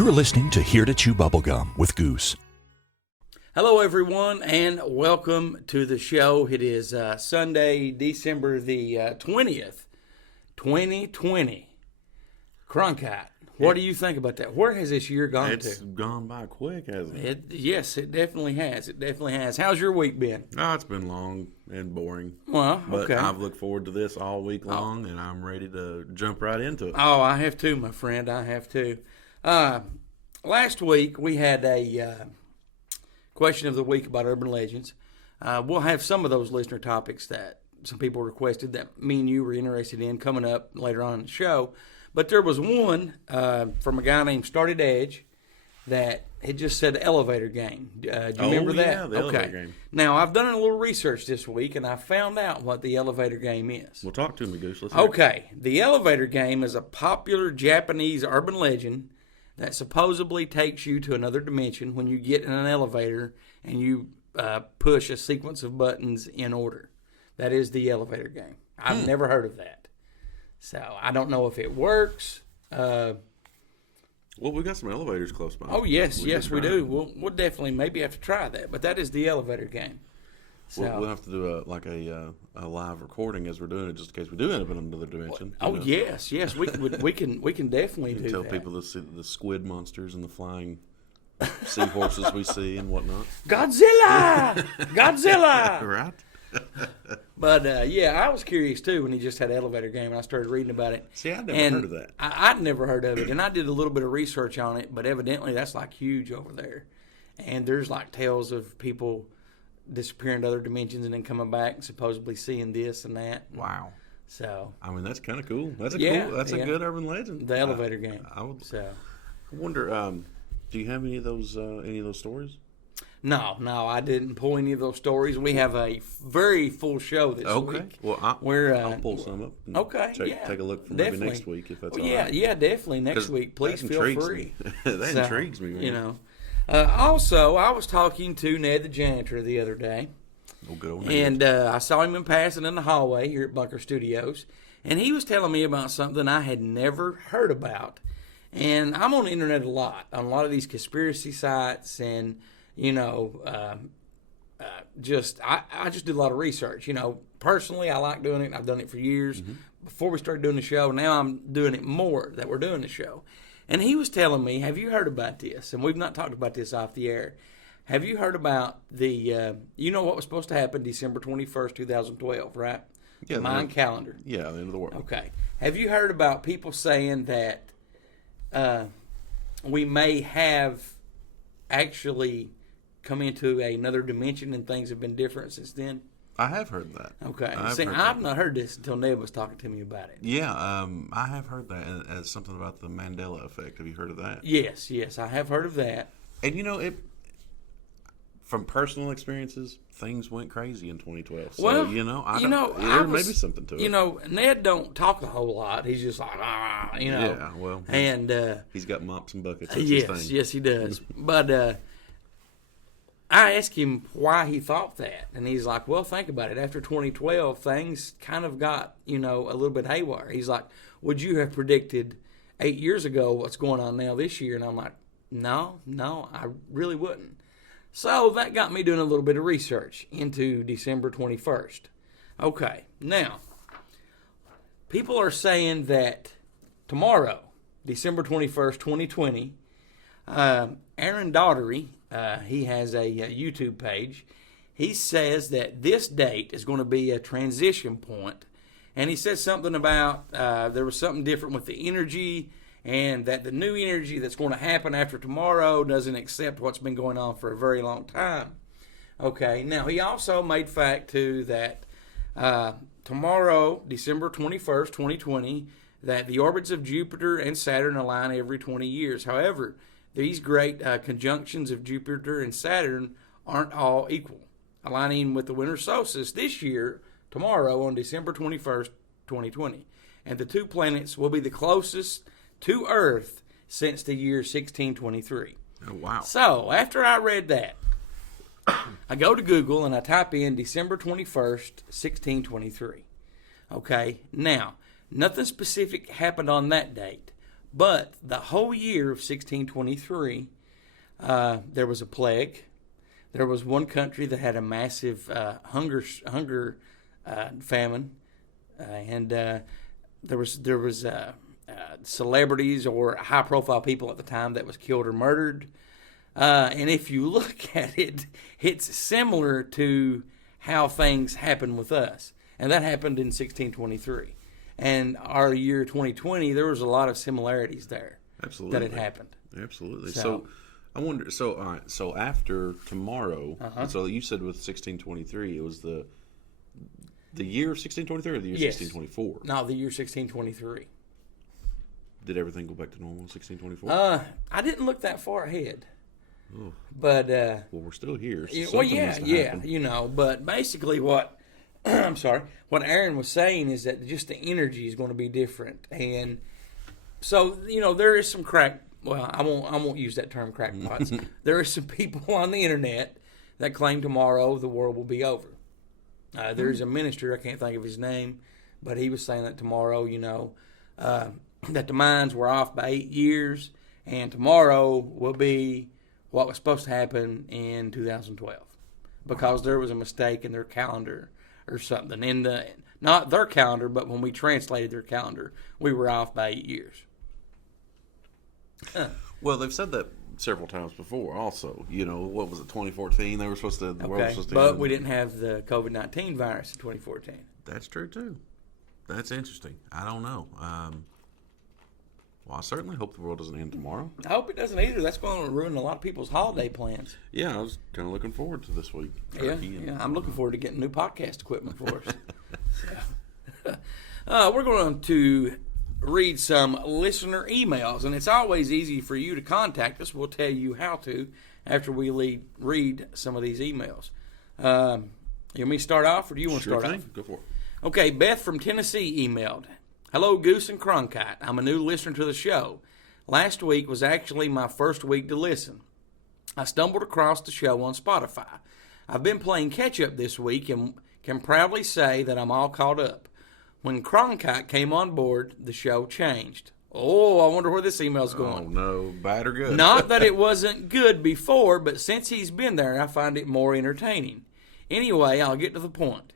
You are listening to Here To Chew Bubblegum with Goose. Hello, everyone, and welcome to the show. It is Sunday, December the 20th, 2020. Cronkite, what do you think about that? Where has this year gone to? It's gone by quick, hasn't it? Yes, it definitely has. It definitely has. How's your week been? Oh, it's been long and boring. Well, But okay. I've looked forward to this all week long, and I'm ready to jump right into it. Oh, I have too, my friend. I have too. Last week, we had a question of the week about urban legends. We'll have some of those listener topics that some people requested that me and you were interested in coming up later on in the show. But there was one from a guy named Started Edge that had just said elevator game. Do you remember that? Yeah, the elevator game. Now, I've done a little research this week, and I found out what the elevator game is. Well, talk to me, Goose. Let's hear it. Okay, the elevator game is a popular Japanese urban legend that supposedly takes you to another dimension when you get in an elevator and you push a sequence of buttons in order. That is the elevator game. I've never heard of that. So I don't know if it works. Well, we got some elevators close by. Oh, yes, we do. We'll, We'll definitely maybe have to try that. But that is the elevator game. So, we'll have to do a live recording as we're doing it, just in case we do end up in another dimension. oh, yes, we can definitely do Tell that. people to see the squid monsters and the flying seahorses we see and whatnot. Godzilla! Godzilla! Right? But, yeah, I was curious, too, when he just had an elevator game, and I started reading about it. See, I'd never heard of that. I'd never heard of it, and I did a little bit of research on it, but evidently that's, like, huge over there. And there's, like, tales of people disappearing to other dimensions and then coming back and supposedly seeing this and that. Wow. So, I mean, that's kind of cool. That's a Yeah. good urban legend. the elevator game. I So, wonder, do you have any of those stories? no, I didn't pull any of those stories. We have a very full show this week. Well, I'll pull some up. And Okay, take a look for definitely. maybe next week if that's Well, all yeah, right. yeah, definitely next 'Cause week. Please that feel intrigues free. me. That intrigues me, man. You know. Also, I was talking to Ned the janitor the other day. Oh, good old Ned. And I saw him in passing in the hallway here at Bunker Studios. And he was telling me about something I had never heard about. And I'm on the internet a lot, on a lot of these conspiracy sites. And, you know, I just did a lot of research. You know, personally, I like doing it. I've done it for years. Mm-hmm. Before we started doing the show, now I'm doing it more that we're doing the show. And he was telling me, have you heard about this? And we've not talked about this off the air. Have you heard about the, you know what was supposed to happen December 21st, 2012, right? Yeah, the Mayan calendar. Yeah, the end of the world. Okay. Have you heard about people saying that we may have actually come into another dimension and things have been different since then? I have heard that. Okay. I've See, heard I've that. not heard this until Ned was talking to me about it. Yeah, I have heard that as something about the Mandela effect. Have you heard of that? Yes, I have heard of that. And you know, from personal experiences, things went crazy in 2012. So, Well, there may be something to it. You know, Ned don't talk a whole lot. He's just like, you know. Yeah, well, And he's got mops and buckets. That's his thing. yes, he does. But I asked him why he thought that, and he's like, well, think about it. After 2012, things kind of got, a little bit haywire. He's like, would you have predicted 8 years ago what's going on now this year? And I'm like, no, I really wouldn't. So that got me doing a little bit of research into December 21st. Okay, now, people are saying that tomorrow, December 21st, 2020, Aaron Daugherty, he has a YouTube page. He says that this date is going to be a transition point. And he says something about there was something different with the energy, and that the new energy that's going to happen after tomorrow doesn't accept what's been going on for a very long time. Okay, now he also made fact, too, that tomorrow, December 21st, 2020, that the orbits of Jupiter and Saturn align every 20 years. However, these great conjunctions of Jupiter and Saturn aren't all equal, aligning with the winter solstice this year, tomorrow, on December 21st, 2020. And the two planets will be the closest to Earth since the year 1623. Oh, wow. So, after I read that, I go to Google and I type in December 21st, 1623. Okay, now, nothing specific happened on that date, But the whole year of 1623, there was a plague. There was one country that had a massive hunger famine, and there was celebrities or high-profile people at the time that was killed or murdered. And if you look at it, it's similar to how things happen with us, and that happened in 1623. And our year 2020, there was a lot of similarities there. Absolutely. That had happened. Absolutely. So I wonder. So all right. So after tomorrow, so you said with 1623, it was the year of 1623 or the year 1624? No, the year 1623. Did everything go back to normal in 1624? I didn't look that far ahead. Oh. But well, we're still here. So well, yeah. You know, but basically, what I'm sorry, what Aaron was saying is that just the energy is going to be different, and so there is some crack. Well, I won't use that term crackpots. There are some people on the internet that claim tomorrow the world will be over. There's a minister, I can't think of his name, but he was saying that tomorrow, that the mines were off by 8 years, and tomorrow will be what was supposed to happen in 2012 because there was a mistake in their calendar or something. Not their calendar, but when we translated their calendar, we were off by 8 years. Well, they've said that several times before. Also, what was it? 2014. They were supposed to. The world was supposed to. But end. we didn't have the COVID-19 virus in 2014. That's true too. That's interesting. I don't know. Well, I certainly hope the world doesn't end tomorrow. I hope it doesn't either. That's going to ruin a lot of people's holiday plans. Yeah, I was kind of looking forward to this week. Yeah, I'm looking forward to getting new podcast equipment for us. We're going to read some listener emails, and it's always easy for you to contact us. We'll tell you how to after we read some of these emails. You want me to start off, or do you want to start off? Go for it. Okay, Beth from Tennessee emailed, "Hello, Goose and Cronkite. I'm a new listener to the show. Last week was actually my first week to listen. I stumbled across the show on Spotify. I've been playing catch-up this week and can proudly say that I'm all caught up. When Cronkite came on board, the show changed." Oh, I wonder where this email's going. Oh, no. Bad or good? Not that it wasn't good before, but since he's been there, I find it more entertaining. Anyway, I'll get to the point.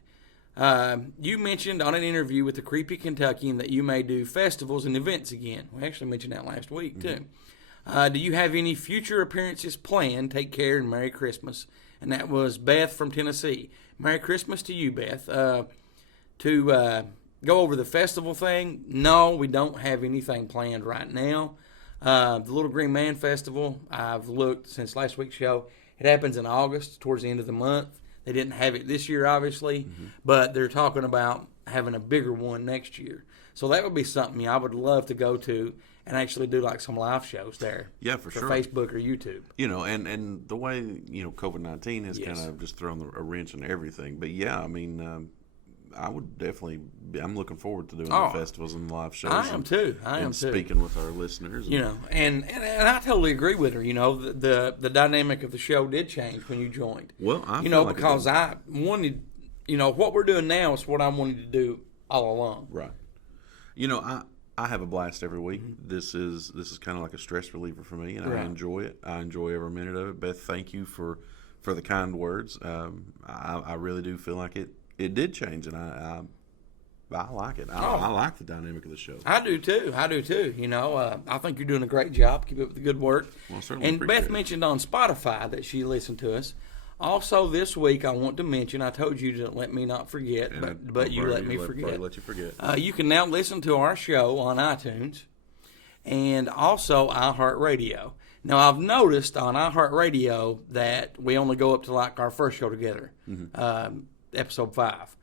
You mentioned on an interview with the Creepy Kentuckian that you may do festivals and events again. We actually mentioned that last week, too. Do you have any future appearances planned? Take care and Merry Christmas. And that was Beth from Tennessee. Merry Christmas to you, Beth. To go over the festival thing, no, we don't have anything planned right now. The Little Green Man Festival, I've looked since last week's show. It happens in August, towards the end of the month. They didn't have it this year, obviously, but they're talking about having a bigger one next year. So that would be something I would love to go to and actually do like some live shows there. Yeah, for sure. Facebook or YouTube. And the way, COVID-19 has kind of just thrown a wrench in everything. But yeah, I mean, I would definitely. I'm looking forward to doing the festivals and the live shows. I am too. Speaking with our listeners. And I totally agree with her. The dynamic of the show did change when you joined. Well, I because I wanted, what we're doing now is what I wanted to do all along. Right. I have a blast every week. This is kind of like a stress reliever for me, and I enjoy it. I enjoy every minute of it. Beth, thank you for the kind words. I really do feel like it did change, and I like it. I like the dynamic of the show. I do too. I think you're doing a great job. Keep up with the good work. Well, certainly. And Beth mentioned on Spotify that she listened to us. Also, this week I want to mention, I told you to let me not forget, but you let me forget. Let you forget. You can now listen to our show on iTunes and also iHeartRadio. Now, I've noticed on iHeartRadio that we only go up to like our first show together, episode 5.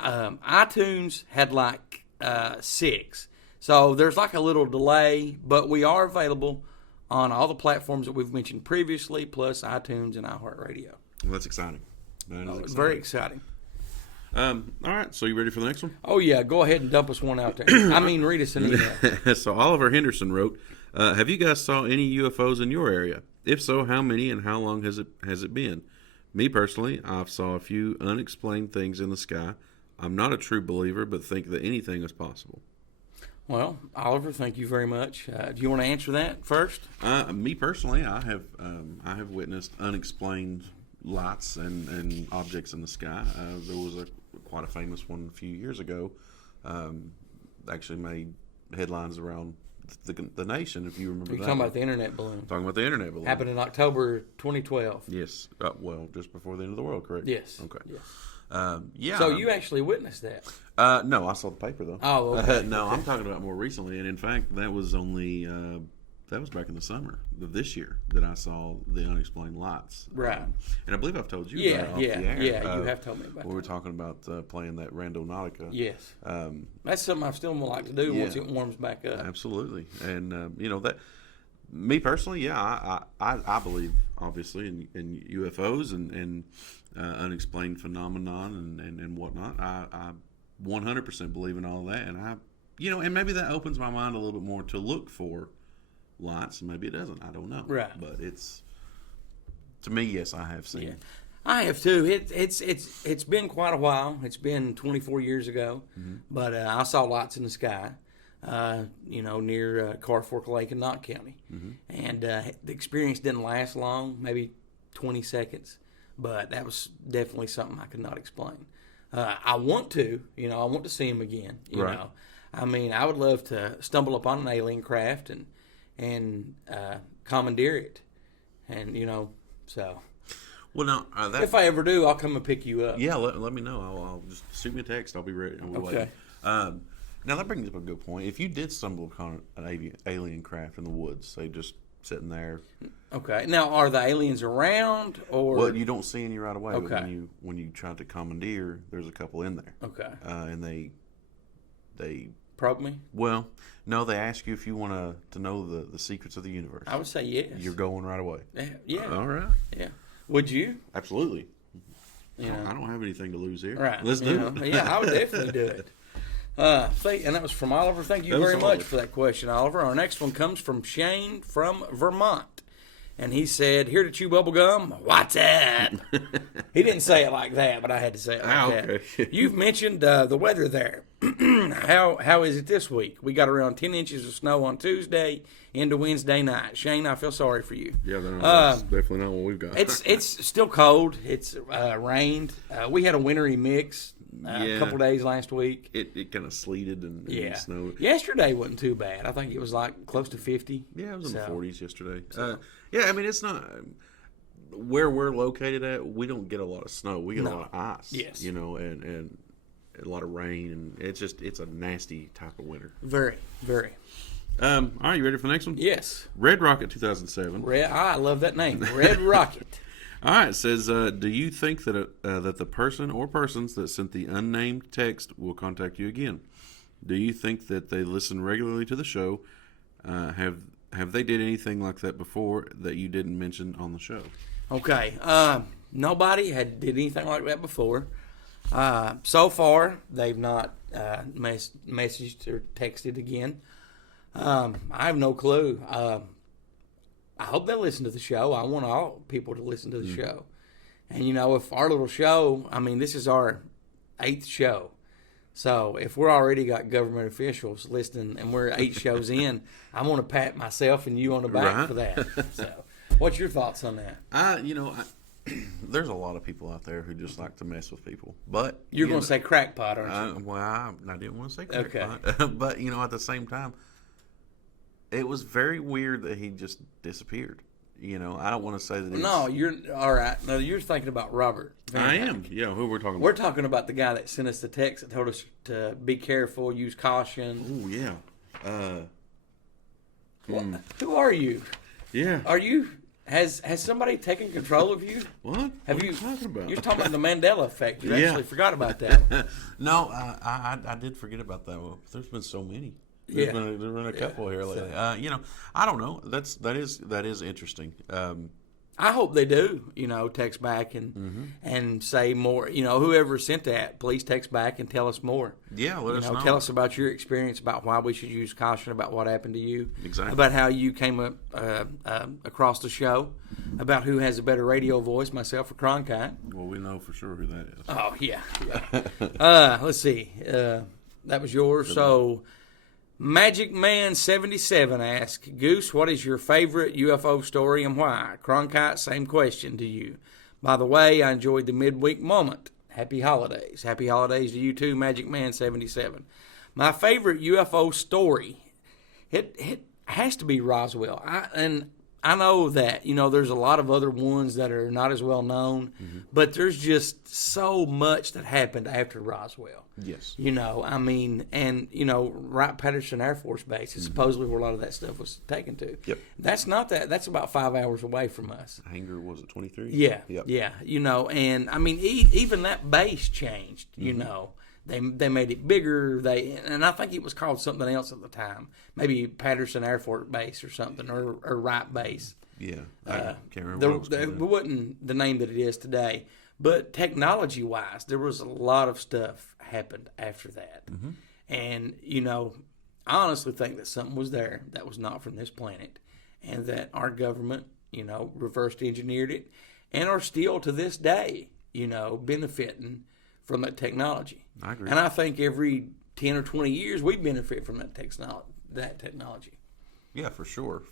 iTunes had like 6. So there's like a little delay, but we are available on all the platforms that we've mentioned previously, plus iTunes and iHeartRadio. Well, that's exciting. It's very exciting. All right, so you ready for the next one? Oh, yeah. Go ahead and dump us one out there. Read us an email. So Oliver Henderson wrote, have you guys saw any UFOs in your area? If so, how many and how long has it been? Me personally, I've saw a few unexplained things in the sky. I'm not a true believer, but think that anything is possible. Well, Oliver, thank you very much. Do you want to answer that first? Me personally, I have witnessed unexplained lights and objects in the sky. There was quite a famous one a few years ago. Actually made headlines around the nation, if you remember. You're that talking one. about the internet balloon. Talking about the internet balloon. Happened in October 2012. Yes. Well, just before the end of the world, correct? Yes. Okay. Yes. Yeah. So you actually witnessed that? No, I saw the paper though. Oh, okay. No, I'm talking about more recently, and in fact, that was only that was back in the summer of this year that I saw the unexplained lights. Right. And I believe I've told you Yeah, about it off yeah, the air. yeah. You have told me about We were that. talking about playing that Randonautica. Yes. That's something I still would like to do once Yeah. it warms back up. Absolutely, and that. Me personally, yeah, I believe obviously in UFOs and unexplained phenomenon and whatnot. I 100% believe in all of that, and and maybe that opens my mind a little bit more to look for lights, and maybe it doesn't. I don't know. Right. But to me, yes, I have seen. Yeah. I have too. It's been quite a while. It's been 24 years ago, but I saw lights in the sky. Near Car Fork Lake in Knott County. And the experience didn't last long, maybe 20 seconds, but that was definitely something I could not explain. I want to see him again, you Right. know. I mean, I would love to stumble upon an alien craft and commandeer it. And, so Well, now if I ever do, I'll come and pick you up. yeah, let me know. I'll just shoot me a text. I'll be ready. I'll be waiting. Now that brings up a good point. If you did stumble upon an alien craft in the woods, say just sitting there, Okay. Now, are the aliens around or? well, you don't see any right away. But Okay. when you try to commandeer, there's a couple in there, Okay. and they Probe me? well, no, they ask you if you want to know the secrets of the universe. I would say yes. You're going right away. Yeah. All right. Yeah. Would you? Absolutely. You know. I don't have anything to lose here. Right. Let's do it. Yeah, I would definitely do it. And that was from Oliver. Thank you That was very Oliver. much for that question, Oliver. Our next one comes from Shane from Vermont. And he said, "Here to chew bubblegum. What's that?" He didn't say it like that, but I had to say it like that. Okay. You've mentioned the weather there. How is it this week? We got around 10 inches of snow on Tuesday into Wednesday night. Shane, I feel sorry for you. Yeah, that's definitely not what we've got. It's still cold. It's rained. We had a wintry mix a Yeah. couple days last week. It kind of sleeted and Yeah. snowed. Yesterday wasn't too bad. I think it was like close to 50. Yeah, it was in the So, 40s yesterday. Yeah, I mean, it's not where we're located at. We don't get a lot of snow. We get a lot of ice. Yes. And a lot of rain, and it's a nasty type of winter. Very, very. All right, you ready for the next one? Yes. Red Rocket 2007. I love that name. Red Rocket. All right, it says, do you think that that the person or persons that sent the unnamed text will contact you again? Do you think that they listen regularly to the show? Have they did anything like that before that you didn't mention on the show? Okay. Nobody had did anything like that before. So far, they've not messaged or texted again. I have no clue. I hope they listen to the show. I want all people to listen to the show. And, if our little show, I mean, this is our 8th show. So if we're already got government officials listening and we're 8 shows in, I want to pat myself and you on the back Right. for that. So what's your thoughts on that? There's a lot of people out there who just like to mess with people. But You're going to say crackpot, aren't you? I didn't want to say Okay. crackpot. But, at the same time, it was very weird that he just disappeared. I don't want to say that he's... No, you're all right. No, you're thinking about Robert. Van I Dyke. am. Yeah, who we're talking We're about? talking about the guy that sent us the text that told us to be careful, use caution. Oh, yeah. Who are you? Yeah. Are you? Has somebody taken control of you? What? Have What are you? talking about? You're talking about the Mandela effect. You Yeah. actually forgot about that. No, I did forget about that. Well, there's been so many. Yeah. There's been a couple here lately. I don't know. That is interesting. I hope they do. Text back and say more. Whoever sent that, please text back and tell us more. Yeah, let us know. Tell us about your experience, about why we should use caution, about what happened to you, Exactly. about how you came up across the show, about who has a better radio voice, myself or Cronkite. Well, we know for sure who that is. Oh yeah. Let's see. That was yours. So Magic Man 77 asks, Goose, what is your favorite UFO story and why? Cronkite, same question to you. By the way, I enjoyed the midweek moment. Happy holidays. Happy holidays to you too, Magic Man 77. My favorite UFO story, it has to be Roswell. I know that, there's a lot of other ones that are not as well known, but there's just so much that happened after Roswell. Yes. Wright-Patterson Air Force Base is supposedly where a lot of that stuff was taken to. Yep. That's not that. That's about 5 hours away from us. Hangar, was it 23? Yeah. Yep. Yeah. Even that base changed, They made it bigger. And I think it was called something else at the time, maybe Patterson Air Force Base or something, or Wright Base. Yeah, I can't remember. It wasn't the name that it is today, but technology-wise, there was a lot of stuff happened after that, and I honestly think that something was there that was not from this planet, and that our government, reversed engineered it, and are still to this day, benefiting from that technology. I agree. And I think every 10 or 20 years we benefit from that technology. Yeah, for sure.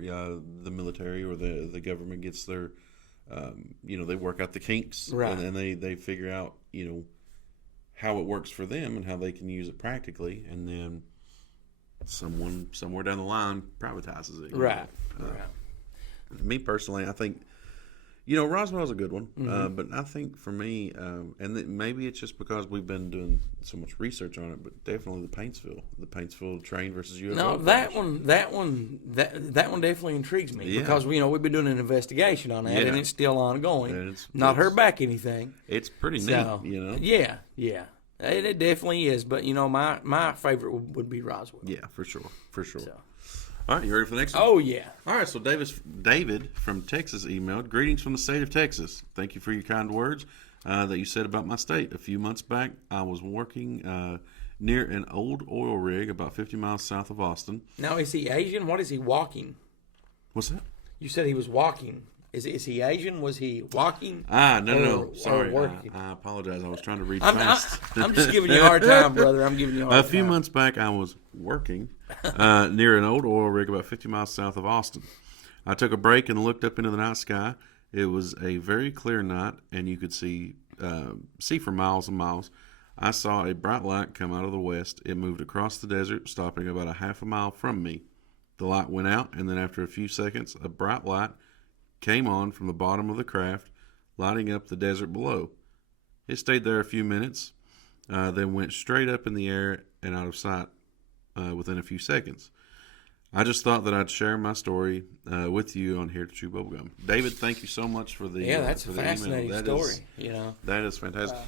Yeah, the military or the government gets their, they work out the kinks, right, and then they figure out, how it works for them and how they can use it practically, and then someone somewhere down the line privatizes it. Right. Me personally, I think, Roswell's a good one, but I think for me, maybe it's just because we've been doing so much research on it, but definitely the Paintsville train versus UFO. No, that one definitely intrigues me, because we've been doing an investigation on that, and it's still ongoing. And not heard back anything. It's pretty neat, Yeah, it definitely is. But my favorite would be Roswell. Yeah, for sure. So. All right, you ready for the next one? Oh, yeah. All right, so David from Texas emailed, greetings from the state of Texas. Thank you for your kind words that you said about my state. A few months back, I was working near an old oil rig about 50 miles south of Austin. Now, is he Asian? What is he walking? What's that? You said he was walking. Is he Asian? Was he walking? No. Sorry. Working? I apologize. I was trying to read fast. I'm just giving you a hard time, brother. I'm giving you a hard time. A few months back, I was working near an old oil rig about 50 miles south of Austin. I took a break and looked up into the night sky. It was a very clear night, and you could see for miles and miles. I saw a bright light come out of the west. It moved across the desert, stopping about a half a mile from me. The light went out, and then after a few seconds, a bright light came on from the bottom of the craft, lighting up the desert below. It stayed there a few minutes, then went straight up in the air and out of sight within a few seconds. I just thought that I'd share my story with you on Here to Chew Bubblegum. David, thank you so much for the that's a fascinating story. That is fantastic.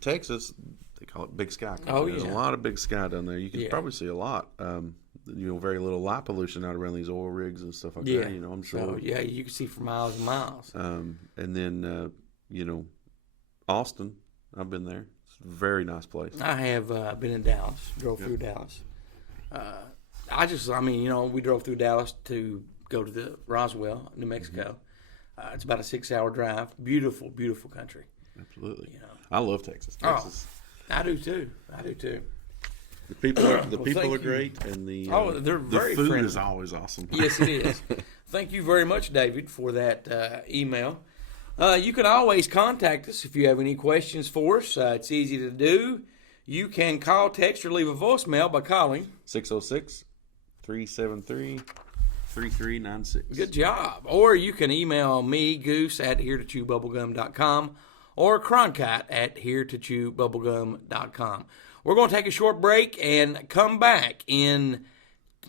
Texas, they call it Big Sky. There's a lot of big sky down there. You can probably see a lot. Very little light pollution out around these oil rigs and stuff like that. I'm sure. So, you can see for miles and miles. And then, Austin, I've been there. It's a very nice place. I have been in Dallas, drove through Dallas. We drove through Dallas to go to the Roswell, New Mexico. It's about a 6-hour drive. Beautiful, beautiful country. Absolutely. I love Texas. I do too. The people are great, and they're very food friendly. is always awesome. Yes, it is. Thank you very much, David, for that email. You can always contact us if you have any questions for us. It's easy to do. You can call, text, or leave a voicemail by calling 606-373-3396. Good job. Or you can email me, Goose, at heretochewbubblegum.com, or Cronkite at heretochewbubblegum.com. We're going to take a short break and come back and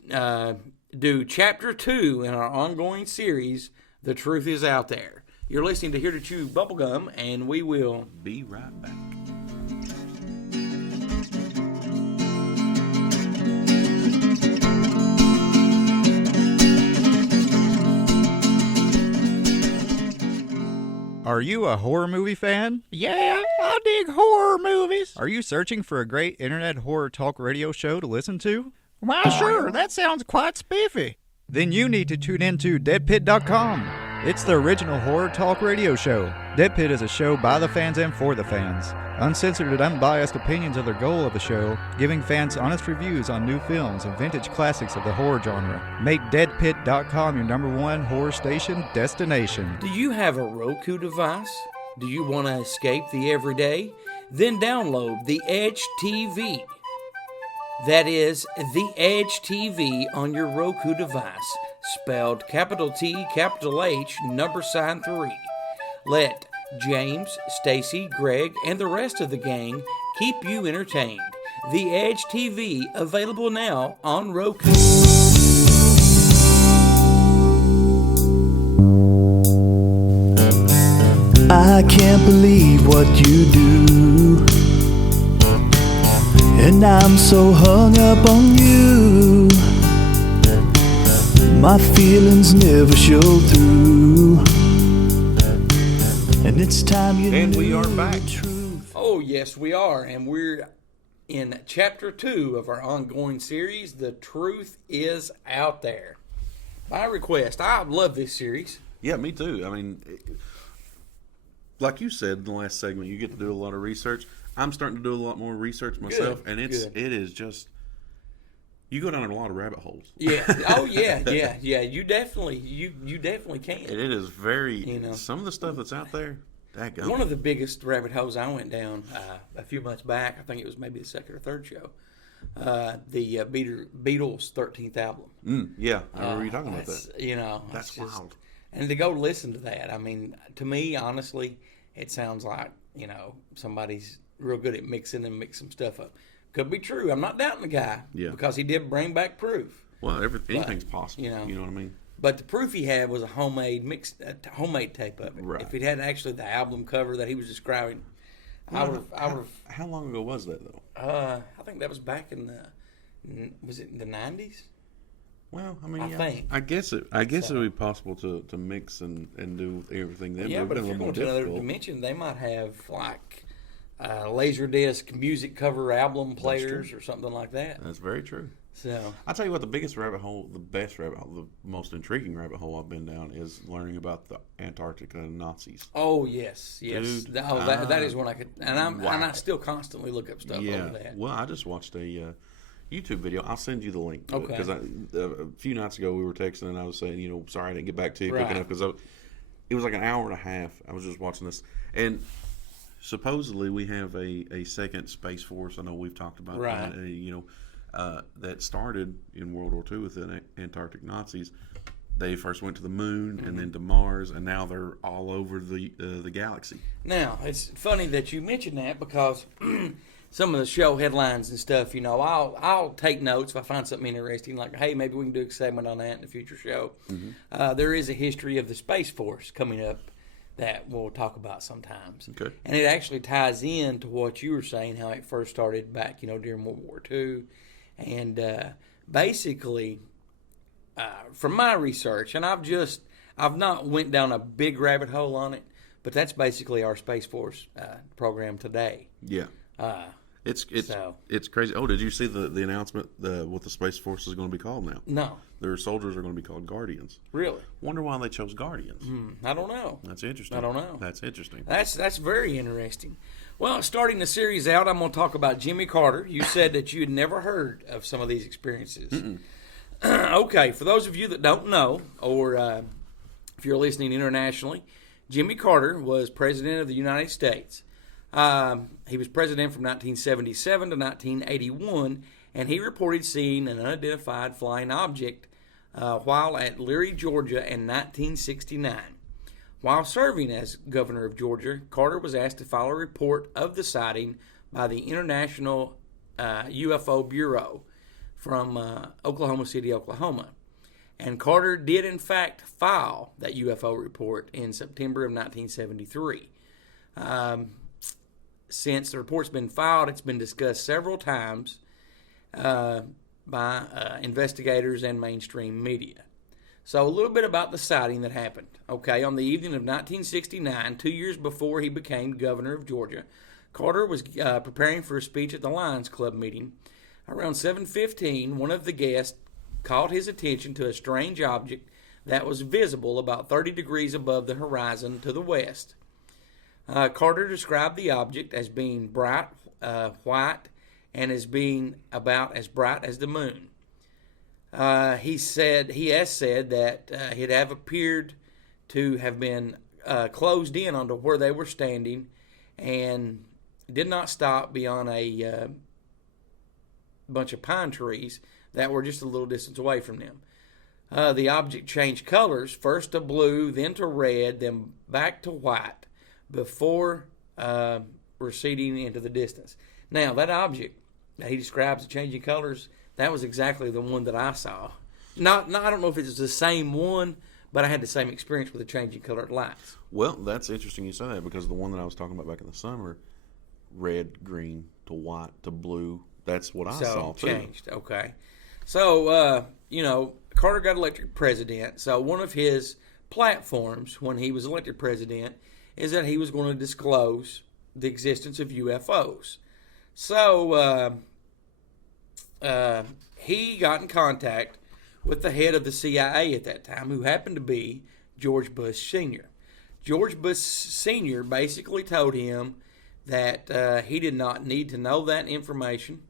do Chapter 2 in our ongoing series, The Truth Is Out There. You're listening to Here to Chew Bubblegum, and we will be right back. Are you a horror movie fan? Yeah, I dig horror movies. Are you searching for a great internet horror talk radio show to listen to? Why, sure, that sounds quite spiffy. Then you need to tune into deadpit.com. It's the original horror talk radio show. Dead Pit is a show by the fans and for the fans. Uncensored and unbiased opinions are the goal of the show, giving fans honest reviews on new films and vintage classics of the horror genre. Make deadpit.com your #1 horror station destination. Do you have a Roku device? Do you want to escape the everyday? Then download the Edge TV. That is the Edge TV on your Roku device, spelled capital T, capital H, #3. Let James, Stacy, Greg, and the rest of the gang keep you entertained. The Edge TV, available now on Roku. I can't believe what you do, and I'm so hung up on you. My feelings never show through, and it's time you And knew we are back. the truth. Oh, yes, we are, and we're in Chapter 2 of our ongoing series, The Truth Is Out There. By request, I love this series. Yeah, me too. I mean, like you said in the last segment, you get to do a lot of research. I'm starting to do a lot more research myself, and it is just, you go down a lot of rabbit holes. Yeah. Oh, yeah. You definitely can. And it is very, some of the stuff that's out there, daggone. One of the biggest rabbit holes I went down a few months back, I think it was maybe the second or third show, the Beatles' 13th album. Yeah, I remember you talking about that. That's wild. And to go listen to that, I mean, to me, honestly, it sounds like, somebody's real good at mixing some stuff up. Could be true. I'm not doubting the guy. Yeah. Because he did bring back proof. Well, anything's possible. You know what I mean? But the proof he had was a homemade tape of it. Right. If he'd had actually the album cover that he was describing, I would have. How long ago was that, though? I think that was back in was it in the 90s? Well, I mean, I I guess it would be possible to mix and do everything then. Yeah, but but if you're going to another dimension, they might have like Laserdisc music cover album players or something like that. That's very true. So I'll tell you what, the best rabbit hole, the most intriguing rabbit hole I've been down is learning about the Antarctica Nazis. Oh yes. Dude, that is one I could, and I still constantly look up stuff over that. Well, I just watched a YouTube video. I'll send you the link. Okay. Because a few nights ago we were texting and I was saying, sorry I didn't get back to you quick enough because it was like an hour and a half. I was just watching this, and supposedly we have a second Space Force. I know we've talked about that. That started in World War II with the Antarctic Nazis. They first went to the moon and then to Mars, and now they're all over the galaxy. Now, it's funny that you mentioned that because some of the show headlines and stuff, I'll take notes if I find something interesting, like, hey, maybe we can do a segment on that in a future show. Mm-hmm. There is a history of the Space Force coming up that we'll talk about sometimes. Okay. And it actually ties in to what you were saying, how it first started back, during World War II. And basically, from my research, and I've not went down a big rabbit hole on it, but that's basically our Space Force program today. Yeah. It's crazy. Oh, did you see the announcement what the Space Force is going to be called now? No. Their soldiers are going to be called Guardians. Really? Wonder why they chose Guardians. I don't know. That's interesting. I don't know. That's interesting. That's very interesting. Well, starting the series out, I'm going to talk about Jimmy Carter. You said that you had never heard of some of these experiences. Okay, for those of you that don't know, or if you're listening internationally, Jimmy Carter was president of the United States. He was president from 1977 to 1981, and he reported seeing an unidentified flying object while at Leary, Georgia in 1969. While serving as governor of Georgia, Carter was asked to file a report of the sighting by the International UFO Bureau from Oklahoma City, Oklahoma. And Carter did, in fact, file that UFO report in September of 1973. Since the report's been filed, it's been discussed several times by investigators and mainstream media. So a little bit about the sighting that happened. Okay, on the evening of 1969, 2 years before he became governor of Georgia, Carter was preparing for a speech at the Lions Club meeting. Around 7:15, one of the guests called his attention to a strange object that was visible about 30 degrees above the horizon to the west. Carter described the object as being bright white and as being about as bright as the moon. He has said that it have appeared to have been closed in onto where they were standing and did not stop beyond a bunch of pine trees that were just a little distance away from them. The object changed colors, first to blue, then to red, then back to white, before receding into the distance. Now, that object that he describes as changing colors, that was exactly the one that I saw. I don't know if it's the same one, but I had the same experience with the changing colored lights. Well, that's interesting you say that, because the one that I was talking about back in the summer, red, green to white to blue, that's what I saw too. Changed, okay. So, Carter got elected president. So one of his platforms when he was elected president is that he was going to disclose the existence of UFOs. So he got in contact with the head of the CIA at that time, who happened to be George Bush Sr. George Bush Sr. basically told him that he did not need to know that information,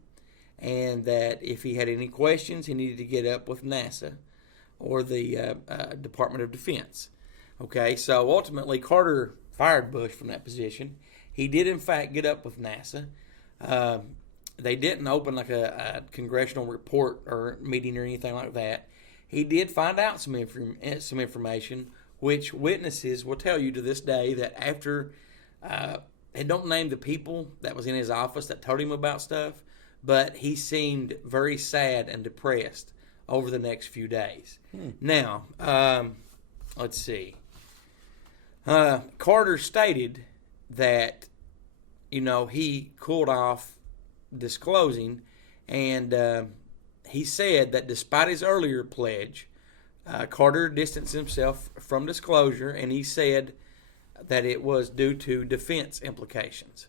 and that if he had any questions, he needed to get up with NASA or the Department of Defense. Okay, so ultimately Carter fired Bush from that position. He did, in fact, get up with NASA. They didn't open like a congressional report or meeting or anything like that. He did find out some information, which witnesses will tell you to this day that after they don't name the people that was in his office that told him about stuff, but he seemed very sad and depressed over the next few days. Now, let's see. Carter stated that, he cooled off disclosing, and he said that despite his earlier pledge, Carter distanced himself from disclosure, and he said that it was due to defense implications.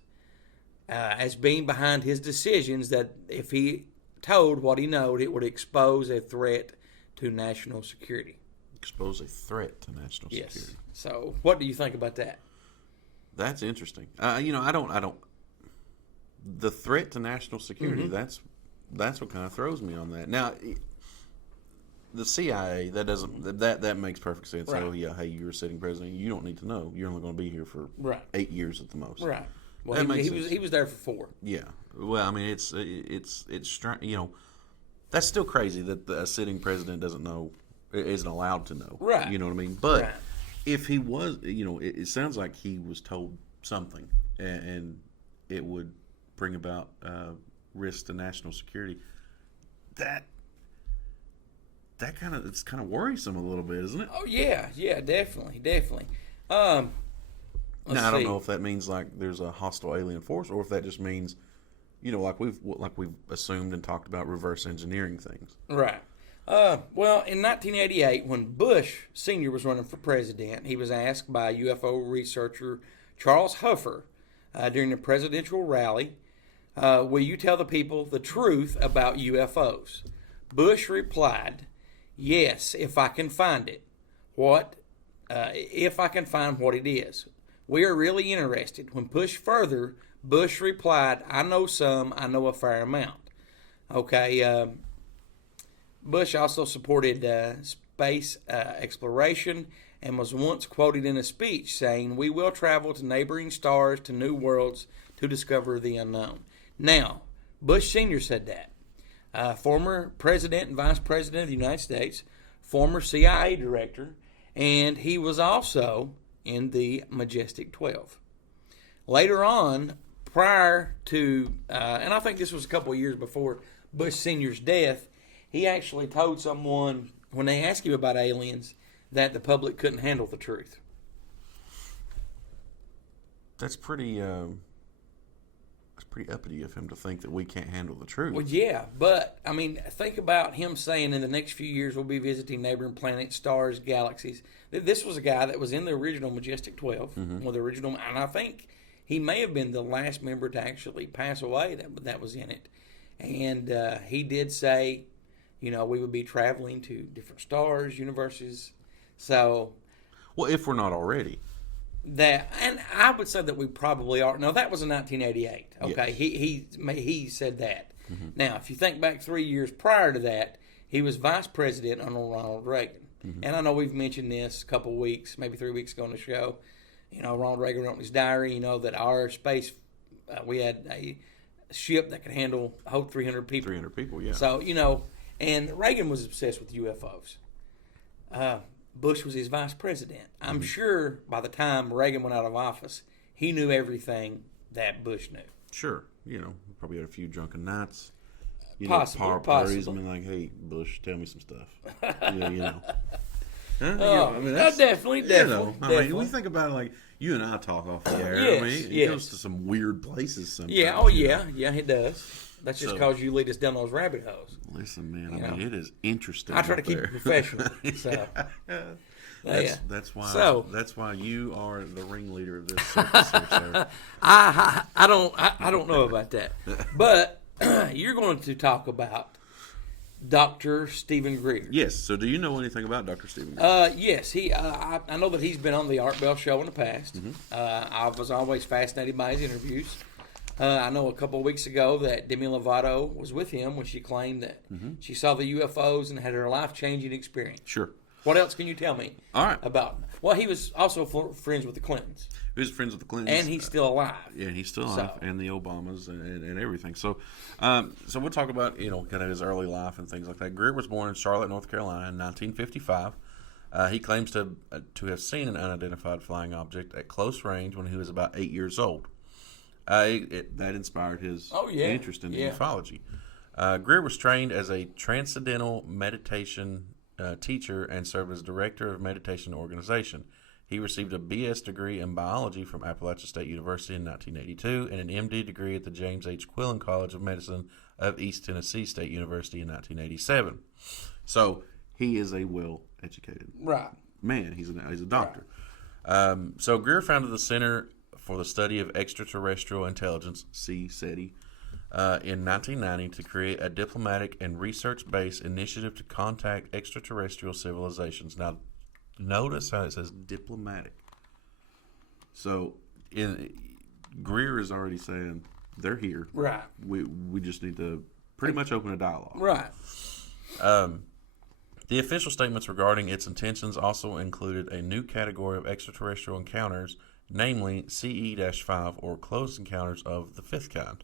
As being behind his decisions, that if he told what he knowed, it would expose a threat to national security. Expose a threat to national security. Yes. So, what do you think about that? That's interesting. I don't. The threat to national security. That's what kind of throws me on that. Now, the CIA, that makes perfect sense. Right. Oh yeah, hey, you're a sitting president. You don't need to know. You're only going to be here for 8 years at the most. Right. Well, he was there for 4. Yeah. Well, I mean, it's that's still crazy that a sitting president isn't allowed to know. Right. You know what I mean? But if he was, it sounds like he was told something, and it would bring about risk to national security. That it's kind of worrisome a little bit, isn't it? Oh yeah, definitely. Now I don't know if that means like there's a hostile alien force, or if that just means, like we've assumed and talked about reverse engineering things. Right. Well, in 1988, when Bush Sr. was running for president, he was asked by UFO researcher Charles Huffer during the presidential rally, will you tell the people the truth about UFOs? Bush replied, yes, if I can find it. If I can find what it is. We are really interested. When pushed further, Bush replied, I know a fair amount. Okay, Bush also supported space exploration and was once quoted in a speech saying, we will travel to neighboring stars, to new worlds, to discover the unknown. Now, Bush Sr. said that. Former President and Vice President of the United States, former CIA Director, and he was also in the Majestic 12. Later on, prior to, and I think this was a couple of years before Bush Sr.'s death, he actually told someone, when they asked him about aliens, that the public couldn't handle the truth. That's pretty uppity of him to think that we can't handle the truth. Well, yeah, but, I mean, think about him saying in the next few years we'll be visiting neighboring planets, stars, galaxies. This was a guy that was in the original Majestic 12, or the original, and I think he may have been the last member to actually pass away that was in it. And he did say, we would be traveling to different stars, universes. So, well, if we're not already. that, and I would say that we probably are. No, that was in 1988. Okay, Yes. he said that. Now, if you think back 3 years prior to that, he was vice president under Ronald Reagan. And I know we've mentioned this a couple of weeks, maybe 3 weeks ago on the show. You know, Ronald Reagan wrote in his diary, you know, that our space, we had a ship that could hold 300 people. 300 people, yeah. So, you know, and Reagan was obsessed with UFOs. Bush was his vice president. I'm sure by the time Reagan went out of office, he knew everything that Bush knew. Sure. You know, probably had a few drunken nights. You Possibly, know, parties. I mean, like, hey, Bush, tell me some stuff. Yeah, you know. I mean, that's, definitely. You know, I mean, we think about it like you and I talk off the air. Yes, I mean, it goes to some weird places sometimes. Yeah, yeah, it does. That's just because you lead us down those rabbit holes. Listen, man, I mean, it is interesting. I try to keep it professional. So. That's why you are the ringleader of this circus here, sir. I don't know about that, but you're going to talk about Dr. Stephen Greer. Yes. So, do you know anything about Dr. Stephen Greer? Yes. I know that he's been on the Art Bell show in the past. I was always fascinated by his interviews. I know a couple of weeks ago that Demi Lovato was with him when she claimed that she saw the UFOs and had her life-changing experience. Sure. What else can you tell me about? Well, he was also friends with the Clintons. He was friends with the Clintons. And he's still alive. Yeah, he's still alive. And the Obamas and everything. So so we'll talk about, you know, kind of his early life and things like that. Greer was born in Charlotte, North Carolina in 1955. He claims to have seen an unidentified flying object at close range when he was about 8 years old. That inspired his interest in ufology. Greer was trained as a transcendental meditation teacher and served as director of meditation organization. He received a BS degree in biology from Appalachian State University in 1982 and an MD degree at the James H. Quillen College of Medicine of East Tennessee State University in 1987. So he is a well-educated man. He's a doctor. Right. So Greer founded the Center for the Study of Extraterrestrial Intelligence, SETI, in 1990 to create a diplomatic and research-based initiative to contact extraterrestrial civilizations. Now, notice how it says diplomatic. So, Greer is already saying they're here. Right. We just need to pretty much open a dialogue. Right. The official statements regarding its intentions also included a new category of extraterrestrial encounters, namely CE-5 or close encounters of the fifth kind.